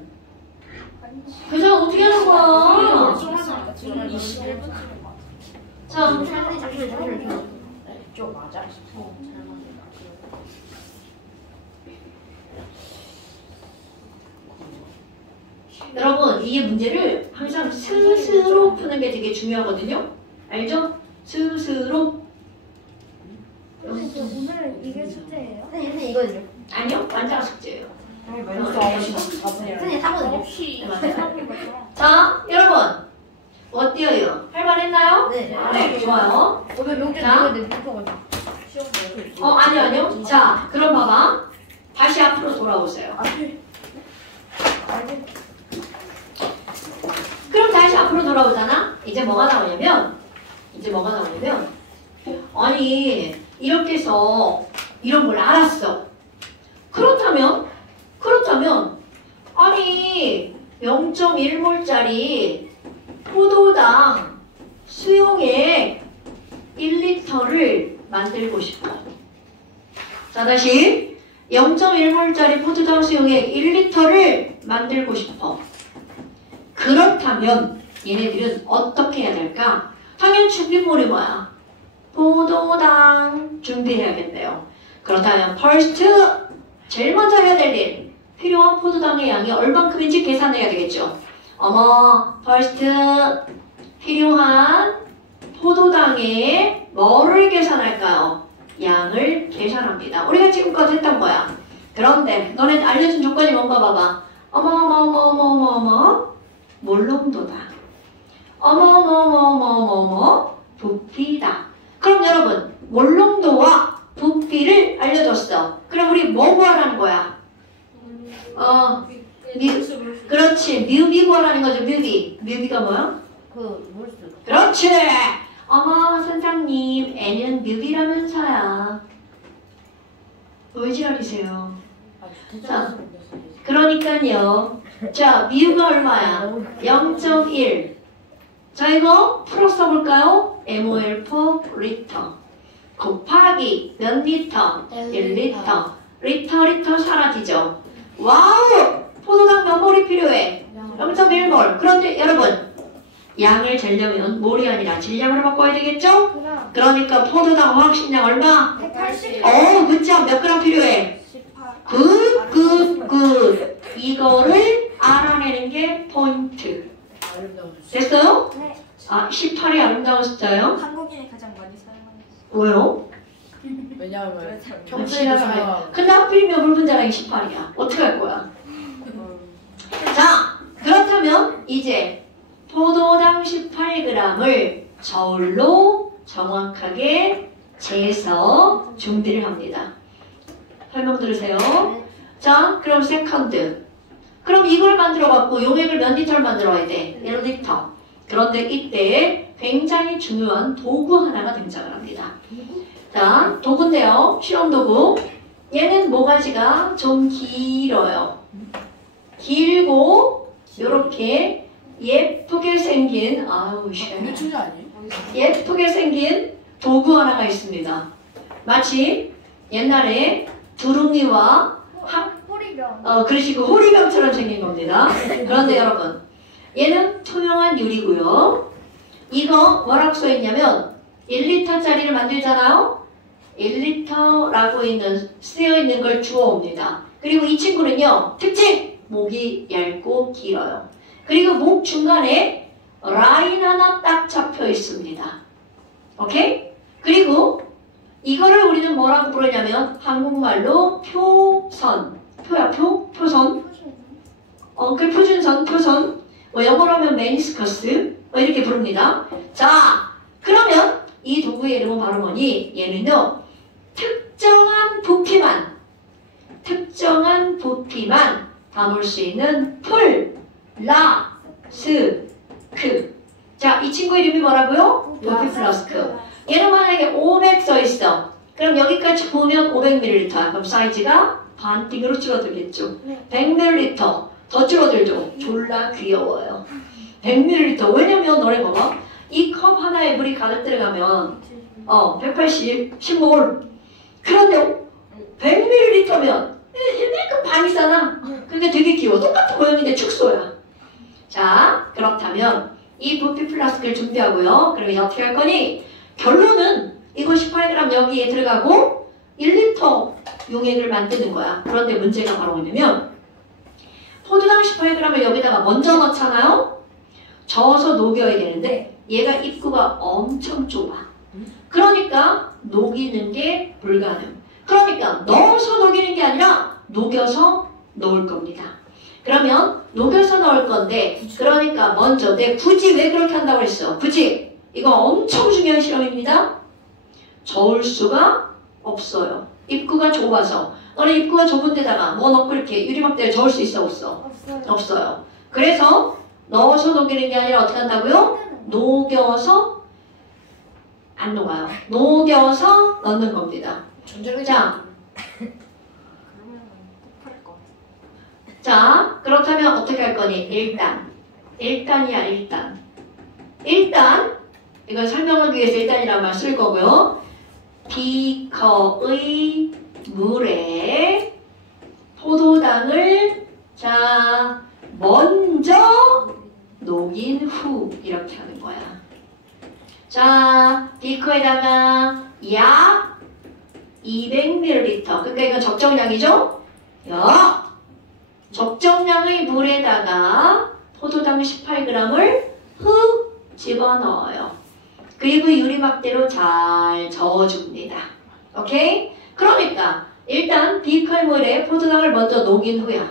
그래서 어떻게 하는 거야? 멀쩡하지 않아? 지금 21분 자, 잠시만요. 저 맞아. 여러분, 이 문제를 항상 스스로 푸는 게 되게 중요하거든요. 알죠? 스스로. 오늘 이게 숙제예요? 선생님 이거는요? 아니요, 완전 숙제예요. 마이너스 9시. 선생님 사거든요. 역시 네, 맞아요. 세상이 맞잖아. 자, 여러분. 어때요? 할만했나요? 네. 네, 좋아요. 오늘 용전 자. 이건데 묻혀가지고. 아니요. 자, 그럼 봐봐. 다시 앞으로 돌아오세요. 그럼 다시 앞으로 돌아오잖아? 이제 뭐가 나오냐면, 아니, 이렇게 해서 이런 걸 알았어. 그렇다면, 아니, 0.1몰짜리 포도당 수용액 1리터를 만들고 싶어. 자, 다시 0.1몰짜리 포도당 수용액 1리터를 만들고 싶어. 그렇다면 얘네들은 어떻게 해야 될까? 당연 준비물이 뭐야? 포도당 준비해야겠네요. 그렇다면 first 제일 먼저 해야 될 일, 필요한 포도당의 양이 얼만큼인지 계산해야 되겠죠. first 필요한 포도당의 뭐를 계산할까요? 양을 계산합니다. 우리가 지금까지 했던 거야. 그런데 너네 알려준 조건이 뭔가 봐봐. 몰롱도다. 부피다. 그럼 여러분, 몰롱도와 부피를 알려줬어. 그럼 우리 뭐 구하라는 거야? 그렇지. 뮤비 구하라는 거죠. 뮤비가 뭐야? 그 몰수. 그렇지. 선생님, N은 뮤비라면서요. 왜 지랄이세요? 자, 그러니까요. 자, 뮤가 얼마야? 0.1. 자, 이거 풀어 써볼까요? mol per 리터 곱하기 몇 리터? 1리터. 리터 사라지죠. 와우! 포도당 몇 몰이 필요해? 0.1몰. 그런데 여러분, 양을 재려면 몰이 아니라 질량으로 바꿔야 되겠죠? 그러니까 포도당 화학식량 얼마? 180. 그쵸? 몇 그램 필요해? 18. 이거를 알아내는 게 포인트. 됐어요? 네. 18이 아름다운 숫자요? 한국인이 가장 많이 사용하는 왜요? 왜냐하면 평소에 평소에 사용. 근데 하필이면 붉은 자랑이 18이야. 어떻게 할 거야? 자, 그렇다면 이제 포도당 18g을 저울로 정확하게 재서 준비를 합니다. 설명 들으세요. 자, 그럼 세컨드. 그럼 이걸 만들어갖고 용액을 몇 리터를 만들어야 돼? 1리터. 그런데 이때 굉장히 중요한 도구 하나가 등장을 합니다. 자, 도구인데요. 실험 도구. 얘는 모가지가 좀 길어요. 길고 요렇게 예쁘게 생긴 이게 천재 아니에요? 예쁘게 생긴 도구 하나가 있습니다. 마치 옛날에 두루미와 뿌리가 그릇이 그 호리병처럼 생긴 겁니다. 그런데 여러분, 얘는 투명한 유리고요. 이거 뭐라고 써 있냐면 1리터짜리를 만들잖아요. 1리터라고 쓰여 있는 걸 주워옵니다. 그리고 이 친구는요, 특징! 목이 얇고 길어요. 그리고 목 중간에 라인 하나 딱 잡혀 있습니다. 오케이? 그리고 이거를 우리는 뭐라고 부르냐면 한국말로 표선. 표야, 표선. 그 표준선, 표선. 영어로 하면 메니스커스. 이렇게 부릅니다. 자, 그러면 이 도구의 이름은 바로 뭐니? 얘는요, 특정한 부피만 담을 수 있는 플라스크. 자, 이 친구 이름이 뭐라고요? 부피 플라스크. 얘는 만약에 500 써있어. 그럼 여기까지 보면 500ml. 그럼 사이즈가 반띵으로 줄어들겠죠. 100ml. 더 줄어들죠. 졸라 귀여워요. 100ml. 왜냐면 너네 봐봐. 이 컵 하나에 물이 가득 들어가면 180, 15올. 그런데 100ml면 이만큼 반이잖아. 근데 되게 귀여워. 똑같은 모양인데 축소야. 자, 그렇다면 이 부피 플라스크를 준비하고요. 그럼 이제 어떻게 할 거니? 결론은 이거 18g 여기에 들어가고 1리터 용액을 만드는 거야. 그런데 문제가 바로 뭐냐면 포도당 18g을 여기다가 먼저 넣잖아요. 저어서 녹여야 되는데 얘가 입구가 엄청 좁아. 그러니까 녹이는 게 불가능. 그러니까 넣어서 녹이는 게 아니라 녹여서 넣을 겁니다. 그러면 녹여서 넣을 건데 그러니까 먼저 굳이 왜 그렇게 한다고 했어? 굳이 이거 엄청 중요한 실험입니다. 저을 수가 없어요. 입구가 좁아서. 너는 입구가 좁은 데다가 뭐 넣고 이렇게 유리막대를 저을 수 있어? 없어? 없어요. 그래서 넣어서 녹이는 게 아니라 어떻게 한다고요? 녹여서 안 녹아요. 녹여서 넣는 겁니다. 자, 자, 그렇다면 어떻게 할 거니? 일단이야. 일단 이건 설명하기 위해서 일단이라는 말 쓸 거고요. 비커의 물에 포도당을 자 먼저 녹인 후 이렇게 하는 거야. 자, 비커에다가 약 200ml. 그러니까 이건 적정량이죠? 적정량의 물에다가 포도당 18g을 훅 집어넣어요. 그리고 유리막대로 잘 저어줍니다. 오케이? 그러니까 일단 비커의 물에 포도당을 먼저 녹인 후야.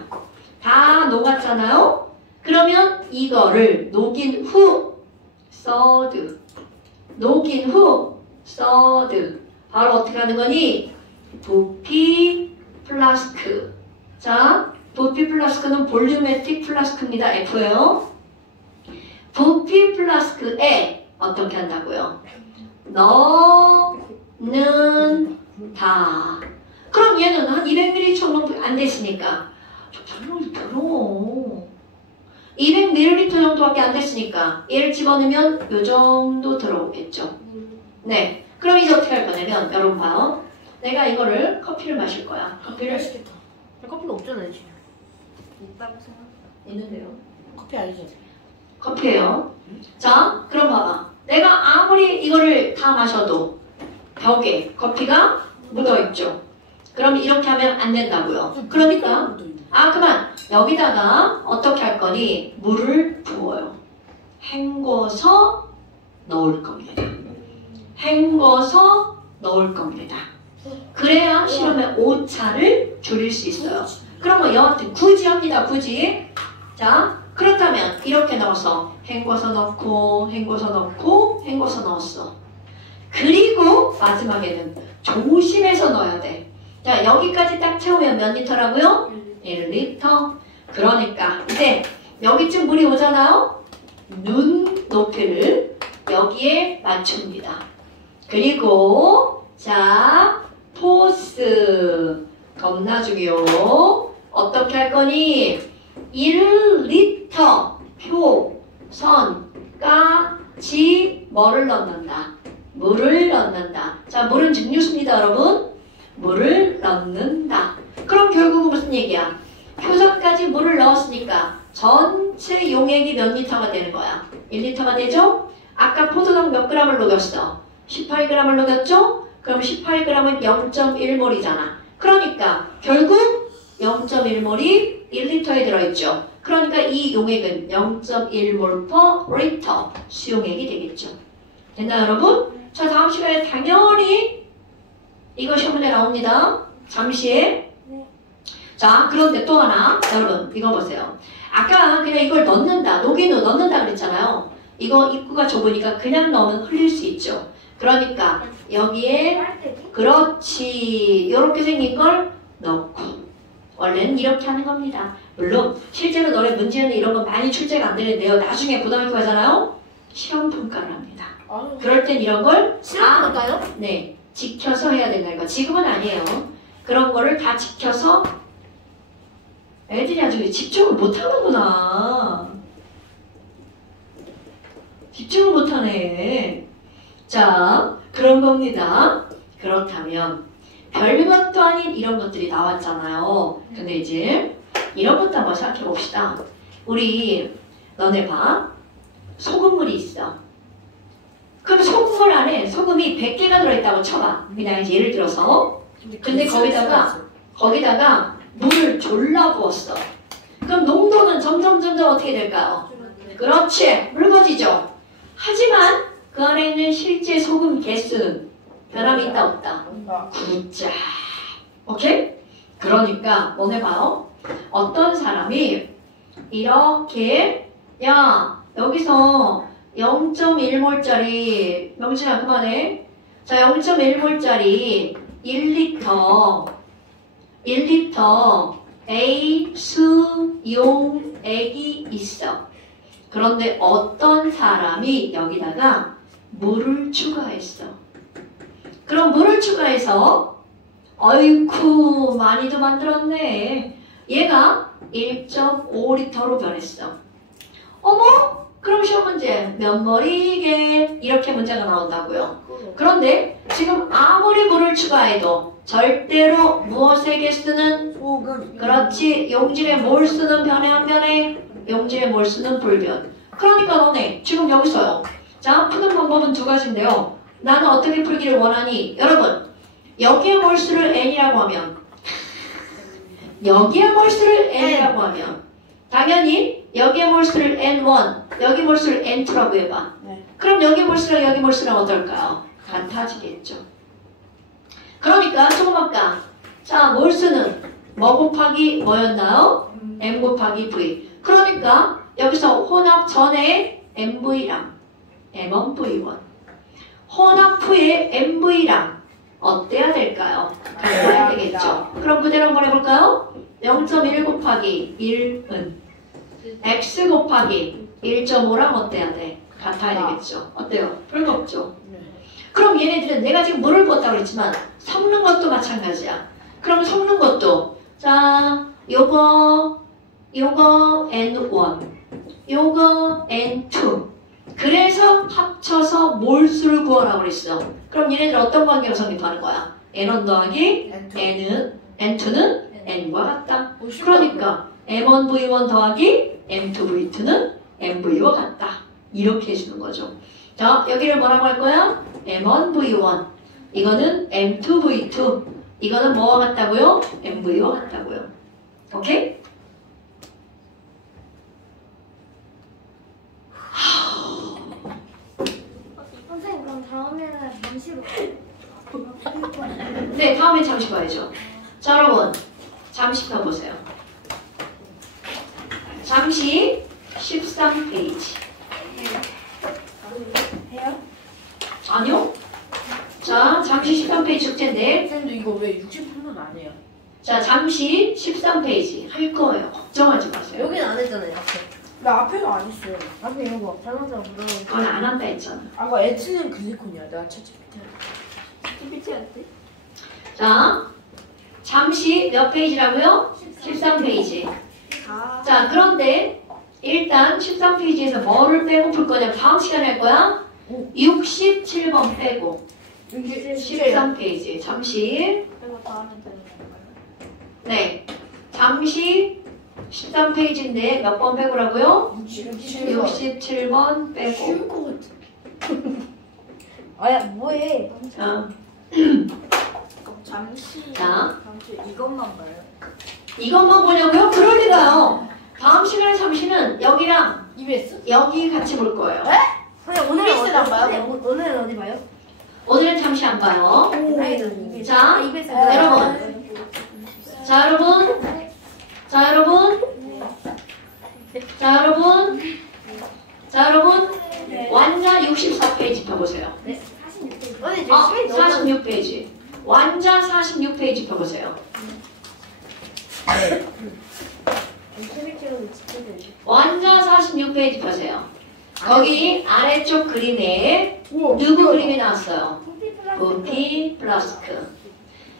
다 녹았잖아요? 그러면 이거를 녹인 후 서드. 바로 어떻게 하는 거니? 부피 플라스크. 자, 부피 플라스크는 볼륨메틱 플라스크입니다. F예요. 부피 플라스크에 어떻게 한다고요? 넣는다. 그럼 얘는 한 200ml 정도 안 됐으니까 설명이 더러워. 200ml 정도밖에 안 됐으니까 얘를 집어넣으면 요 정도 들어오겠죠. 네. 그럼 이제 어떻게 할 거냐면 여러분 봐요. 내가 이거를 커피를 마실 거야. 커피를 맛있겠다. 커피는 없잖아요 지금. 있다고 생각. 있는데요. 커피 아니죠? 커피예요. 자, 그럼 봐봐. 내가 아무리 이거를 다 마셔도 벽에 커피가 묻어있죠. 그럼 이렇게 하면 안 된다고요. 그러니까 그만. 여기다가 어떻게 할 거니? 물을 부어요. 헹궈서 넣을 겁니다. 그래야 실험의 오차를 줄일 수 있어요. 그럼 뭐 여하튼 굳이 합니다. 굳이. 자, 그렇다면 이렇게 넣어서 헹궈서 넣고 넣었어. 그리고 마지막에는 조심해서 넣어야 돼. 자, 여기까지 딱 채우면 몇 리터라고요? 1리터. 그러니까 이제 여기쯤 물이 오잖아요? 눈 높이를 여기에 맞춥니다. 그리고 자, 포스. 겁나 중요. 어떻게 할 거니? 1리터 표선까지 뭐를 넣는다? 물을 넣는다. 자, 물은 증류수입니다, 여러분. 물을 넣는다. 그럼 결국은 무슨 얘기야? 표선까지 물을 넣었으니까 전체 용액이 몇 리터가 되는 거야? 1리터가 되죠? 아까 포도당 몇 g을 녹였어? 18g을 녹였죠? 그럼 18g은 0.1몰이잖아. 그러니까 결국 0.1몰이 1리터에 들어있죠. 그러니까 이 용액은 0.1몰 per 리터 수용액이 되겠죠. 됐나요, 여러분? 자, 다음 시간에 당연히 이거 시험문제 나옵니다. 잠시에. 자, 그런데 또 하나. 여러분, 이거 보세요. 아까 그냥 이걸 넣는다, 녹이는 넣는다 그랬잖아요. 이거 입구가 좁으니까 그냥 넣으면 흘릴 수 있죠. 그러니까 여기에 그렇지 이렇게 생긴 걸 넣고 원래는 이렇게 하는 겁니다. 물론 실제로 너네 문제는 이런 거 많이 출제가 안 되는데요. 나중에 고등학교 가잖아요. 시험 평가를 합니다. 그럴 땐 이런 걸 실험 볼까요? 네, 지켜서 해야 된다는 거. 지금은 아니에요. 그런 거를 다 지켜서 애들이 아주 집중을 못하는구나. 집중을 못하네. 자, 그런 겁니다. 그렇다면 별것도 아닌 이런 것들이 나왔잖아요. 근데 이제 이런 것도 한번 생각해 봅시다. 우리 너네 봐. 소금물이 있어. 그럼 소금물 안에 소금이 100개가 들어있다고 쳐봐. 그냥 이제 예를 들어서. 근데 거기다가 물을 졸라 부었어. 그럼 농도는 점점 어떻게 될까요? 그렇지. 묽어지죠. 하지만 그 안에 있는 실제 소금 개수는 변함이 있다 없다? 굿자. 오케이? 그러니까 너네 봐요. 어떤 사람이 이렇게 야 여기서 0.1몰짜리 명진아 그만해. 자 0.1몰짜리 1리터 A 수용액이 있어. 그런데 어떤 사람이 여기다가 물을 추가했어. 그럼 물을 추가해서 어이쿠 많이도 만들었네. 얘가 1.5리터로 변했어. 어머? 그럼 시험 문제 몇 몰이게 이렇게 문제가 나온다고요. 그런데 지금 아무리 물을 추가해도 절대로 무엇의 개수는 소금. 그렇지. 용질의 몰수는 변해 안 변해? 용질의 몰수는 불변. 그러니까 너네 지금 여기서요. 자, 푸는 방법은 두 가지인데요. 나는 어떻게 풀기를 원하니? 여러분, 여기에 몰수를 n이라고 하면 여기에 몰수를 n이라고 하면 당연히 여기에 몰수를 n1, 여기 몰수를 n2라고 해봐. 네. 그럼 여기 몰수랑 여기 몰수랑 어떨까요? 같아지겠죠. 그러니까 조금 아까 자, 몰수는 뭐 곱하기 뭐였나요? m 곱하기 v. 그러니까 여기서 혼합 전에 mv랑 m1v1 혼합 후에 mv랑 어때야 될까요? 같아야 되겠죠. 그럼 그대로 한번 해볼까요? 0.1 곱하기 1은 x 곱하기 1.5랑 어때야 돼? 같아야 되겠죠. 어때요? 불겁죠? 그럼 얘네들은 내가 지금 물을 부었다고 그랬지만 섞는 것도 마찬가지야. 그럼 섞는 것도 자 요거 N1 요거 N2 그래서 합쳐서 몰수를 구하라고 그랬어. 그럼 얘네들 어떤 관계로 성립하는 거야? N1 더하기 N2는 N과 같다. 그러니까 M1V1 더하기 M2V2는 MV와 같다. 이렇게 해주는 거죠. 자, 여기를 뭐라고 할 거야? M1V1 이거는 M2V2 이거는 뭐와 같다고요? MV와 같다고요. 오케이? 선생님 그럼 다음에는 잠시로 네, 다음에 잠시 봐야죠. 자, 여러분 잠시 펴보세요. 잠시 13페이지. 해요? 아니요? 자, 잠시 13페이지 숙제인데 쌤도 이거 왜 60분은 안 해요? 자, 잠시 13페이지 할 거예요. 걱정하지 마세요. 여긴 안 했잖아요. 앞에. 나 앞에도 안 했어요. 앞에 이거 잘못하고 물어보고. 그건 안 한다 했잖아. 아, 그거 에틸렌 글리콘이야. 내가 채찍 밑에. 자, 잠시 몇 페이지라고요? 13페이지. 자, 그런데 일단 13페이지에서 뭐를 빼고 풀 거냐? 다음 시간에 할 거야? 67번 빼고 13페이지. 잠시. 그래서 다음에 되는 건가요? 네. 잠시 13페이지인데 몇 번 빼고라고요? 67번 빼고. 쉬울 것 같아. 아야 뭐해? 자, 그럼 잠시 자. 이것만 봐요. 이것만 보냐고요? 그럴 리가요. 다음 시간에 잠시는 여기랑 EBS? 여기 같이 볼 거예요. 선생님 오늘은 EBS 안 봐요? 오늘은 어디 봐요? 오늘은 잠시 안 봐요. 아니, 자, EBS 여러분. 자, 여러분. 자, 여러분. 자, 여러분. 자, 여러분. 완자 64페이지 펴보세요. 선생님 아, 지금 시간이 너무 46페이지. 완자 46페이지 펴보세요. 완자 46페이지 펴세요. 거기 아래쪽 그림에 누구 그림이 나왔어요? 부피 플라스크.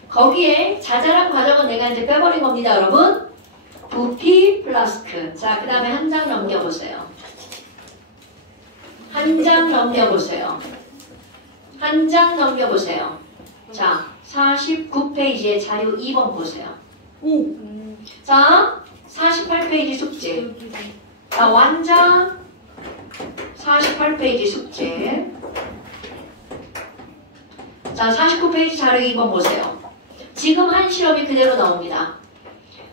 거기에 자잘한 과정은 내가 이제 빼버린 겁니다, 여러분. 부피 플라스크. 자, 그 다음에 한 장 넘겨보세요. 한 장 넘겨보세요. 한 장 넘겨보세요. 자, 49페이지에 자료 2번 보세요. 자, 48페이지 숙제. 자, 완자 48페이지 숙제. 자, 49페이지 자료 2번 보세요. 지금 한 실험이 그대로 나옵니다.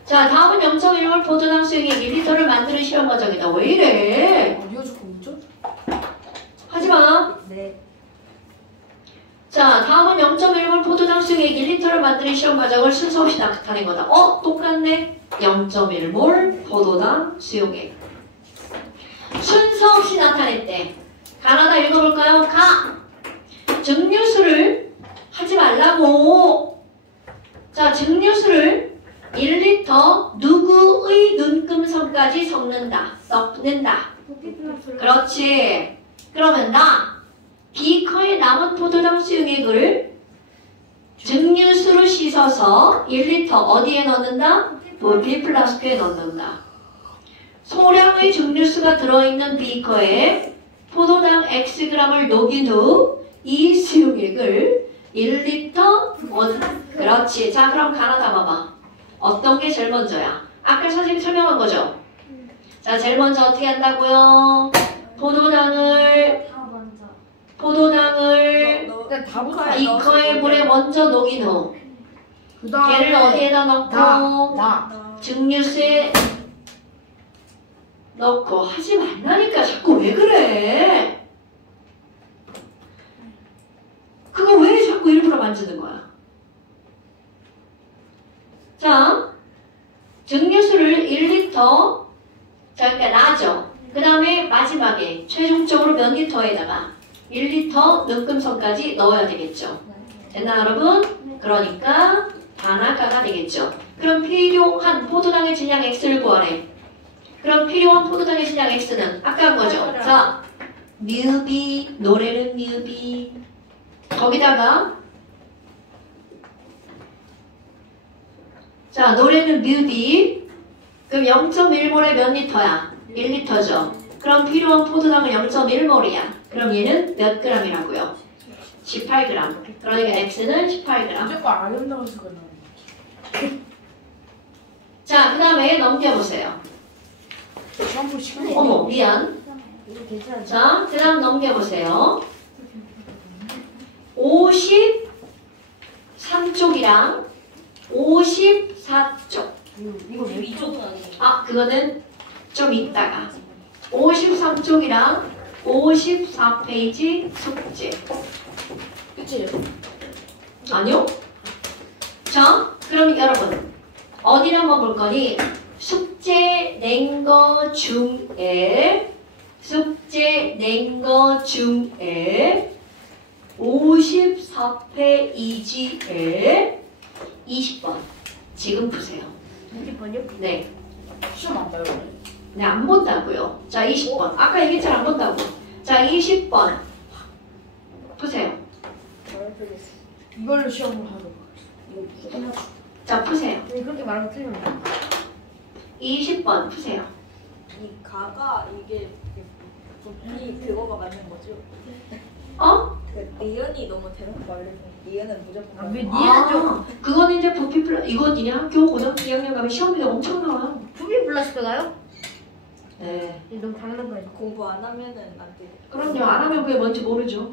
자, 다음은 0.1몰 포도당 수용액 1리터를 만드는 실험 과정이다. 왜 이래? 어디가 자꾸 웃죠? 하지마. 네. 자, 다음은 0.1몰 포도당 수용액 1리터를 만드는 실험 과정을 순서 없이 나타낸 거다. 똑같네. 0.1몰 포도당 수용액. 순서 없이 나타냈대. 가나다 읽어볼까요? 가! 증류수를 하지 말라고. 자, 증류수를 1리터 누구의 눈금성까지 섞는다. 그렇지. 그러면 나 비커에 남은 포도당 수용액을 증류수로 씻어서 1리터 어디에 넣는다? 부피 플라스크에 넣는다. 소량의 증류수가 들어있는 비커에 포도당 Xg을 녹인 후 이 수용액을 1리터 그렇지. 자, 그럼 가나다 봐봐. 어떤 게 제일 먼저야? 아까 선생님이 설명한 거죠? 자, 제일 먼저 어떻게 한다고요? 포도당을 일단 다부터 비커에 물에 먼저 녹인 후 그 다음에 얘를 어디에다 넣고 나 증류수에 넣고 하지 말라니까. 자꾸 왜 그래? 그거 왜 자꾸 일부러 만지는 거야? 자, 증류수를 1리터, 자, 그러니까 나죠. 그 다음에 마지막에 최종적으로 몇 리터에다가 1리터 눈금성까지 넣어야 되겠죠. 됐나 여러분? 그러니까 반아가가 되겠죠. 그럼 필요한 포도당의 질량 X를 구하래. 그럼 필요한 포도당의 질량 X는 아까 한 거죠. 자, 뮤비, 노래는 뮤비. 거기다가 자, 노래는 뮤비. 그럼 0.1몰에 몇 리터야? 1리터죠. 그럼 필요한 포도당은 0.1몰이야. 그럼 얘는 몇 g이라고요? 18g. 그러니까 X는 18g. 무조건 아름다운 수가 나오네. 자, 그 다음에 넘겨보세요. 샴푸 시간. 어머, 미안. 이거 괜찮아. 자, 그 다음 넘겨보세요. 53쪽이랑 54쪽. 이거 왜 이쪽은 아니에요. 아, 그거는 좀 이따가. 53쪽이랑 54페이지 숙제. 그치? 아니요? 자, 그럼 여러분 어디를 한번 볼 거니? 숙제 낸 거 중에 54페이지에 20번 지금 보세요. 20번이요? 네. 시험 안 봐요 원래. 네, 안 본다고요. 자, 20번. 아까 얘기했잖아, 안 본다고. 자, 20번. 보세요. 이걸로 시험을 하도록 하겠습니다. 자, 푸세요. 그렇게 말하면 틀립니다. 20번 푸세요. 이 가가 이게 이 그거가 맞는 거죠? 어? 그 니은이 너무 대놓고 말해서 니은은 무조건 아, 왜 맞는 거. 니은은 좀 그건 이제 부피 플러스 이거 니네 학교 고등학교 2학년 가면 시험이 엄청 나와요. 푸비 플러스가요? 네. 너무 당연한 거예요. 공부 안 하면은 안 돼. 그럼요. 안 하면 그게 뭔지 모르죠.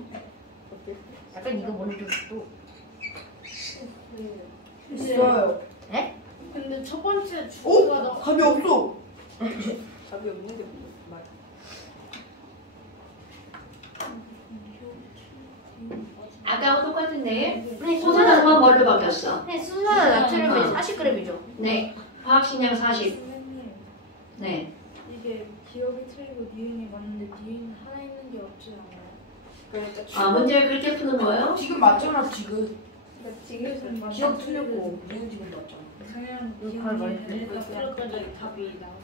약간 이거 뭔지 또 있어요. 근데 첫 번째 오? 주가 너 답이 없어. 답이 없는 게 말. 아까하고 똑같은데 네, 소산화만 뭘로 바뀌었어? 순서는 나트륨이 40g이죠. 네. 화학식량 40. 선생님 네. 이게 기억이 틀리고 니은이 맞는데 니은 하나 있는 게 없지 않아요? 그러니까 아, 문제를 그렇게 푸는 거예요? 지금 맞잖아 지금. 지금 기억 틀렸고 니은 지금 맞잖아. 당연 잘 말했네. 기억이 풀었던 적이 답이 나왔어.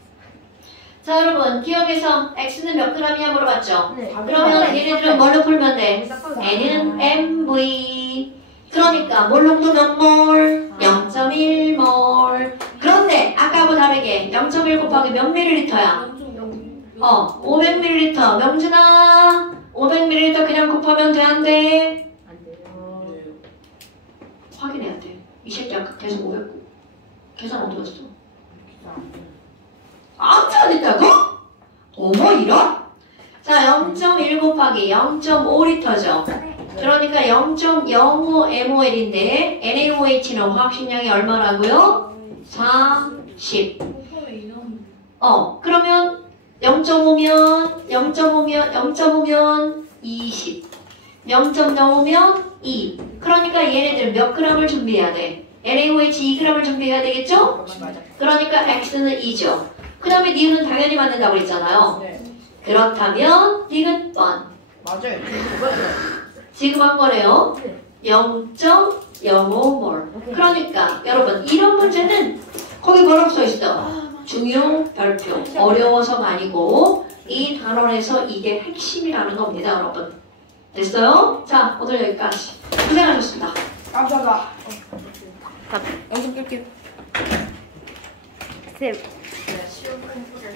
자, 여러분. 기억에서 x는 몇 g이냐 물어봤죠? 네. 그러면 얘네들은 뭘로 풀면 돼? n은 mv. 그러니까 몰롱도 몇 몰? 0.1몰. 그런데 아까하고 다르게 0.1 곱하기 몇 밀리리터야? 500ml. 명준아, 500ml 그냥 곱하면 돼, 안 돼? 안 돼요. 네. 확인해야 돼. 이 새끼 아까 계속 500. 계산 어디 갔어? 아무튼 안 했다고? 어머, 이런? 자, 0.1 곱하기 0.5리터죠. 그러니까 0.05mol인데 NaOH는 화학식량이 얼마라고요? 40. 곱하면 이 나오는데. 그러면 0.5면 20. 0.05면 2. 그러니까 얘네들 몇 g을 준비해야 돼? NaOH 2g을 준비해야 되겠죠? 맞아. 그러니까 X는 2죠. 그 다음에 니은은 당연히 맞는다고 그랬잖아요. 네. 그렇다면 디귿번. 맞아요. 지금 한 거래요. 0.05몰. 그러니까 여러분 이런 문제는 거기 뭐라고 써있어? 중요 별표. 어려워서가 아니고 이 단원에서 이게 핵심이라는 겁니다, 여러분. 됐어요? 자, 오늘 여기까지. 고생하셨습니다. 감사합니다. 쌤. 시험 공부를